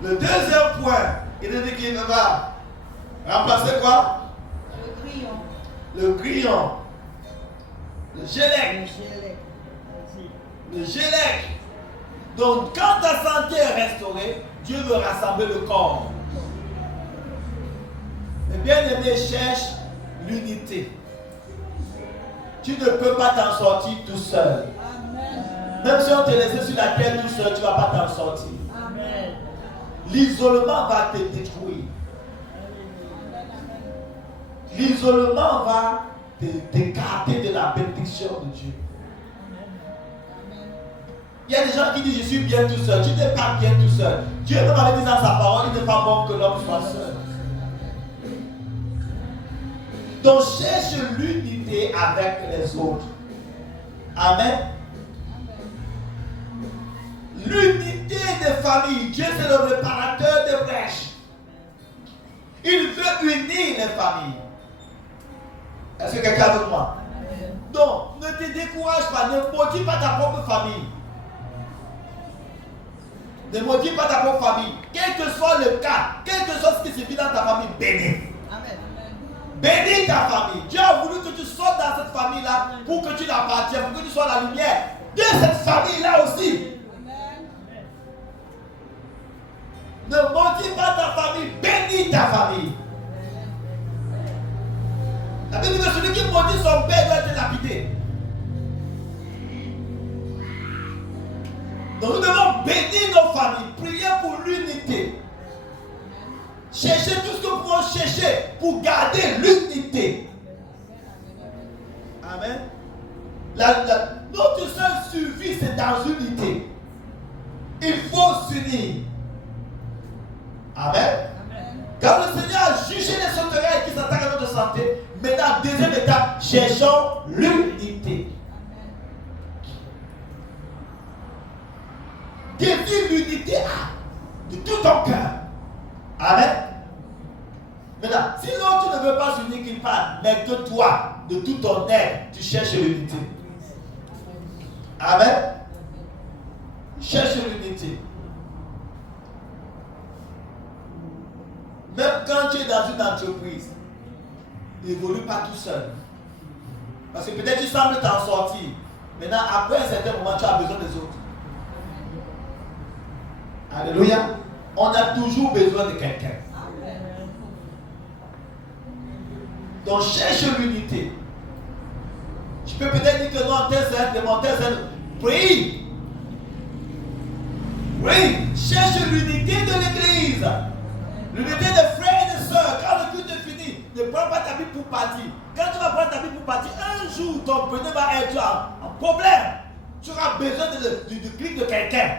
Le deuxième point, il dit qu'il va remplacer quoi? Le grillon. Le grillon. Le Gélec. Le Gélec. Donc, quand ta santé est restaurée, Dieu veut rassembler le corps. Mais bien aimé, cherche l'unité. Tu ne peux pas t'en sortir tout seul. Même si on te laissait sur la terre tout seul, tu ne vas pas t'en sortir. L'isolement va te détruire. L'isolement va t'écarter de la bénédiction de Dieu. Il y a des gens qui disent je suis bien tout seul. Tu n'es pas bien tout seul. Dieu même avait dit dans sa parole, il n'est pas bon que l'homme soit seul. Donc cherche l'unité avec les autres. Amen. L'unité des familles. Dieu c'est le réparateur des brèches. Il veut unir les familles. Est-ce que quelqu'un veut moi? Donc, ne te décourage pas, ne motive pas ta propre famille. Ne motive pas ta propre famille. Quel que soit le cas, quel que soit ce qui se vit dans ta famille, bénis. Bénis ta famille. Dieu a voulu que tu sortes dans cette famille-là pour que tu l'appartiennes, pour que tu sois la lumière de cette famille-là aussi. Ne motive pas ta famille, bénis ta famille. La Bible dit que celui qui maudit son père doit être lapidé. Donc nous devons bénir nos familles, prier pour l'unité. Chercher tout ce que nous pouvons chercher pour garder l'unité. Amen. Notre seule survie, c'est dans l'unité. Il faut s'unir. Amen. Quand le Seigneur a jugé les sauterelles qui s'attaquent à notre santé, maintenant, deuxième étape, cherchons l'unité. Dévie l'unité de tout ton cœur. Amen. Maintenant, si l'autre ne veut pas s'unir qu'il parle, mais que toi, de tout ton être, tu cherches l'unité. Amen. Cherche l'unité. Même quand tu es dans une entreprise, n'évolue pas tout seul. Parce que peut-être tu sembles t'en sortir. Maintenant, après un certain moment, tu as besoin des autres. Alléluia. On a toujours besoin de quelqu'un. Donc cherche l'unité. Tu peux peut-être dire que non, tel c'est un démon, tel c'est un... Prie. Oui, cherche l'unité de l'église. L'unité des frères et des sœurs. Quand le culte est fini, ne prends pas ta Bible pour partir. Quand tu vas prendre ta Bible pour partir, un jour ton pneu va être en problème. Tu auras besoin du clic de quelqu'un.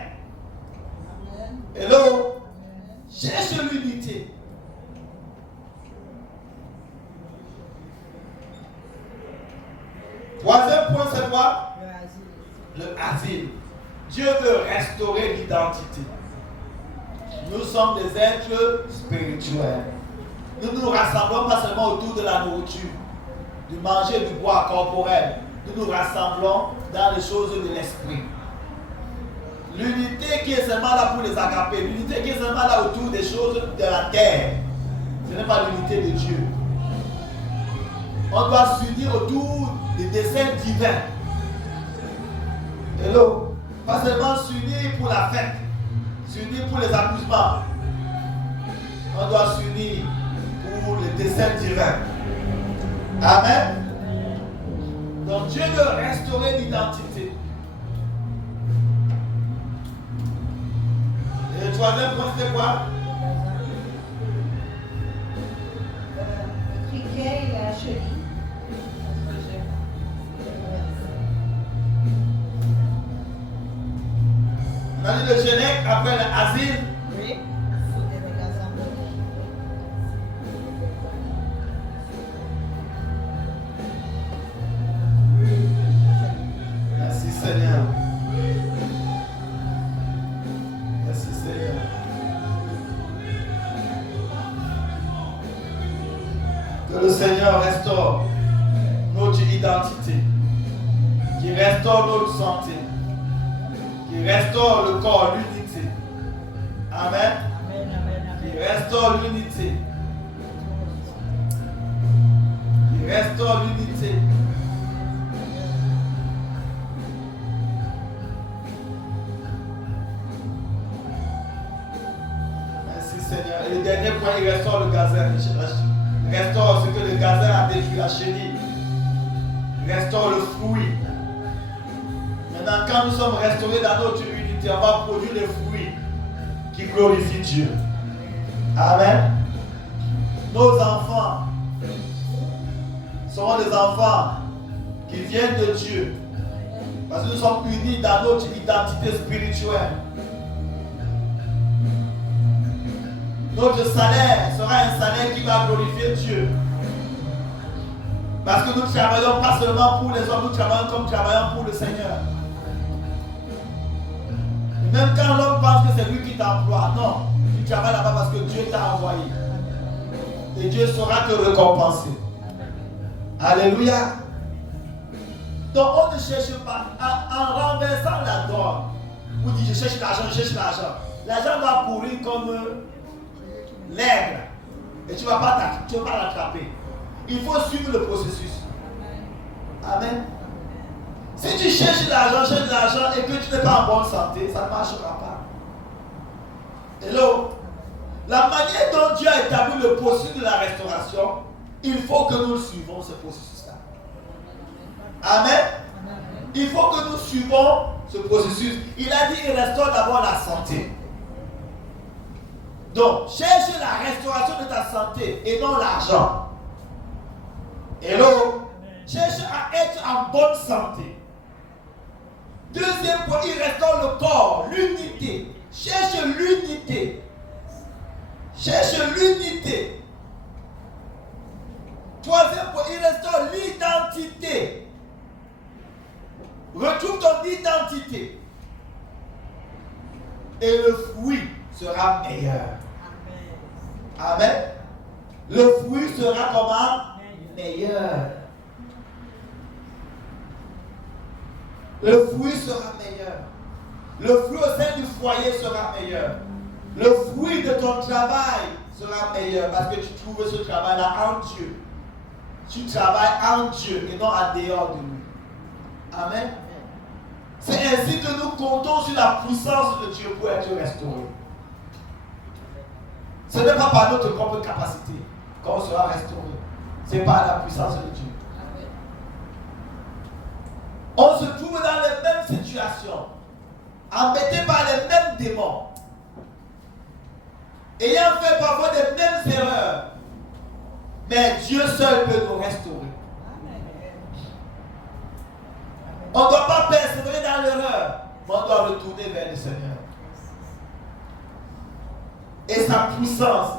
Hello. Cherche l'unité. Troisième point, c'est quoi? Le asile. Dieu veut restaurer l'identité. Nous sommes des êtres spirituels. Nous ne nous rassemblons pas seulement autour de la nourriture, du manger, du bois corporel. Nous nous rassemblons dans les choses de l'esprit. L'unité qui est seulement là pour les agaper, l'unité qui est seulement là autour des choses de la terre, ce n'est pas l'unité de Dieu. On doit s'unir autour des desseins divins. Hello. Pas seulement s'unir pour la fête, s'unir pour les amusements. On doit s'unir pour les desseins divins. Amen. Donc Dieu veut restaurer l'identité. Et le troisième point, c'est quoi? Le criquet et la chenille. On a dit le Gélec après l'asile. Oui. Merci Seigneur. Merci Seigneur. Que le Seigneur restaure notre identité, qui restaure notre santé, qui restaure le corps, l'unité. Amen. Qui restaure l'unité. Qui restaure l'unité. restaure le gazelle. Restaure ce que le gazelle a détruit, la chenille. Restaure le fruit. Maintenant, quand nous sommes restaurés dans notre unité, on va produire des fruits qui glorifient Dieu. Amen. Nos enfants seront des enfants qui viennent de Dieu. Parce que nous sommes unis dans notre identité spirituelle. Notre salaire sera un salaire qui va glorifier Dieu. Parce que nous travaillons pas seulement pour les hommes, nous travaillons comme travaillons pour le Seigneur. Même quand l'homme pense que c'est lui qui t'emploie, non, tu travailles là-bas parce que Dieu t'a envoyé. Et Dieu saura te récompenser. Alléluia. Donc on ne cherche pas, en renversant la donne, vous dites je cherche l'argent, je cherche l'argent. L'argent va courir comme l'aigle. Et tu ne vas pas l'attraper. Il faut suivre le processus. Amen. Si tu cherches l'argent et que tu n'es pas en bonne santé, ça ne marchera pas. Hello. La manière dont Dieu a établi le processus de la restauration, il faut que nous suivons ce processus-là. Amen. Il faut que nous suivons ce processus. Il a dit, il restaure d'abord la santé. Donc, cherche la restauration de ta santé et non l'argent. Hello. Cherche à être en bonne santé. Deuxième point, il restaure le corps, l'unité. Cherche l'unité. Cherche l'unité. Troisième point, il restaure l'identité. Retrouve ton identité. Et le fruit sera meilleur. Amen. Le fruit sera comment? Meilleur. Le fruit sera meilleur. Le fruit au sein du foyer sera meilleur. Le fruit de ton travail sera meilleur parce que tu trouves ce travail-là en Dieu. Tu travailles en Dieu et non en dehors de lui. Amen. C'est ainsi que nous comptons sur la puissance de Dieu pour être restaurés. Ce n'est pas par notre propre capacité qu'on sera restauré. C'est par la puissance de Dieu. On se trouve dans les mêmes situations, embêtés par les mêmes démons, ayant fait parfois des mêmes erreurs, mais Dieu seul peut nous restaurer. On ne doit pas persévérer dans l'erreur, mais on doit retourner vers le Seigneur. Et sa puissance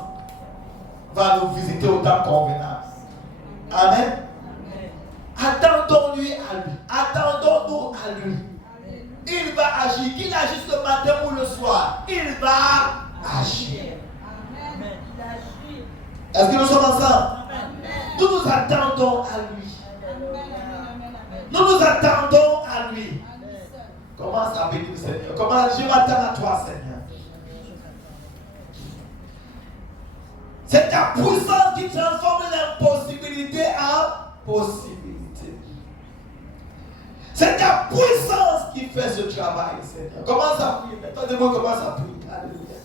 va nous visiter au temps convenable. Amen. Attendons-lui à lui. Attendons-nous à lui. Il va agir. Qu'il agisse le matin ou le soir, il va agir. Est-ce que nous sommes ensemble? Nous nous attendons à lui. Nous nous attendons à lui. Commence à bénir le Seigneur. Commence, je m'attends à toi, Seigneur. C'est ta puissance qui transforme l'impossibilité en possibilité. C'est ta puissance qui fait ce travail, Seigneur. Commence à prier. Maintenant, de moi, commence à prier. Alléluia.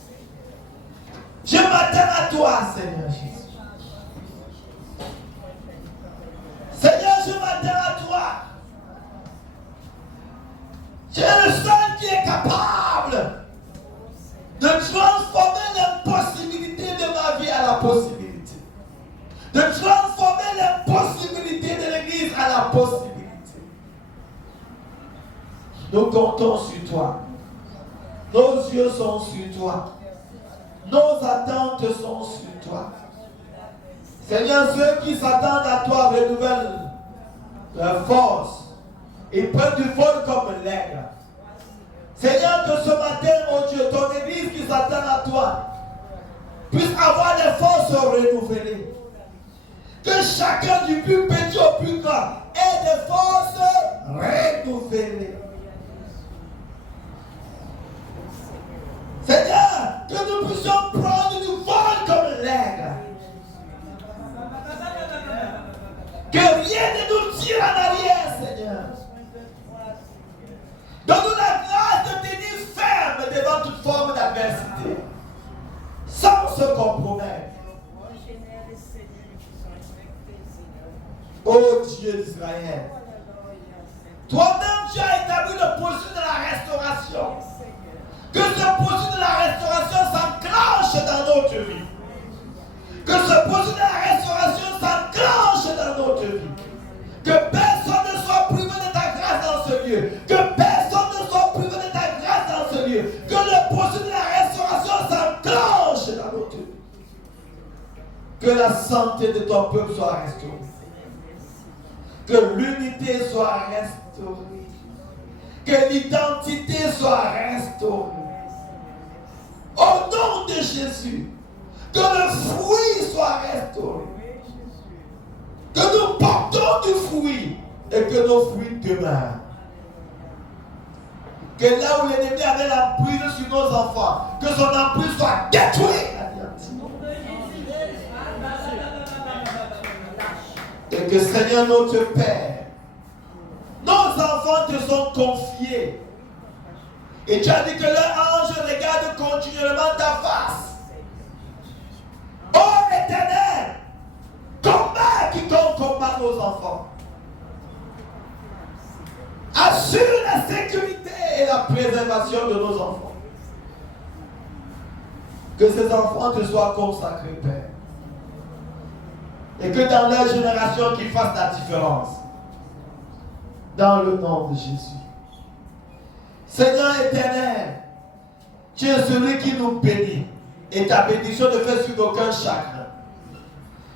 Je m'attends à toi, Seigneur Jésus. Seigneur, je m'attends à toi. Tu es le seul qui est capable de transformer l'impossibilité de ma vie à la possibilité. De transformer l'impossibilité de l'Église à la possibilité. Nous comptons sur toi. Nos yeux sont sur toi. Nos attentes sont sur toi. Seigneur, ceux qui s'attendent à toi renouvellent leur force. Ils prennent du vol comme l'aigle. Seigneur, que ce matin, mon Dieu, ton Église qui s'attend à toi puisse avoir des forces renouvelées. Que chacun du plus petit au plus grand ait des forces renouvelées. Seigneur, que nous puissions prendre du vol comme l'aigle. Que rien ne nous tire en arrière, Seigneur. Donne-nous la grâce de tenir ferme devant toute forme d'adversité, sans se compromettre. Dieu d'Israël. Toi-même, tu as établi le processus de la restauration. Que ce processus de la restauration s'enclenche dans notre vie. Que ce processus de la restauration s'enclenche dans notre vie. Que personne ne soit privé de ta grâce dans ce lieu. Que personne ne soit privé de ta grâce dans ce lieu. Que le processus de la restauration s'enclenche dans notre vie. Que la santé de ton peuple soit restaurée. Que l'unité soit restaurée. Que l'identité soit restaurée. Au nom de Jésus. Que le fruit soit restauré. Que nous portons du fruit et que nos fruits demeurent. Que là où l'ennemi avait l'emprise sur nos enfants, que son emprise soit détruite. Et que Seigneur notre Père, nos enfants te sont confiés. Et tu as dit que leur ange regarde continuellement ta face. Oh Éternel, combat quiconque combat nos enfants. Assure la sécurité et la préservation de nos enfants. Que ces enfants te soient consacrés, Père. Et que dans leur génération, qu'ils fassent la différence. Dans le nom de Jésus. Seigneur éternel, tu es celui qui nous bénit. Et ta bénédiction ne fait sur aucun chagrin.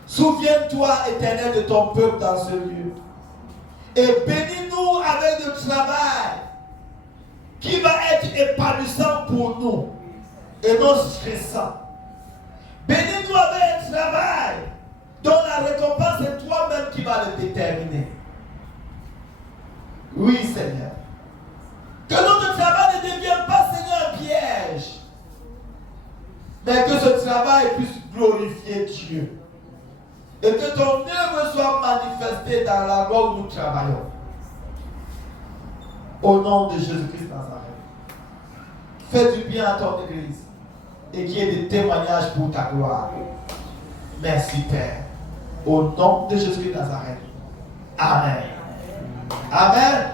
Souviens-toi, éternel, de ton peuple dans ce lieu. Et bénis-nous avec le travail qui va être épanouissant pour nous et non stressant. Bénis-nous avec un travail dont la récompense est toi-même qui va le déterminer. Oui, Seigneur. Que notre travail ne devienne pas, Seigneur, un piège. Mais que ce travail puisse glorifier Dieu. Et que ton œuvre soit manifestée dans la gloire où nous travaillons. Au nom de Jésus-Christ Nazareth. Fais du bien à ton Église. Et qu'il y ait des témoignages pour ta gloire. Merci Père. Au nom de Jésus-Christ Nazareth. Amen. Amen.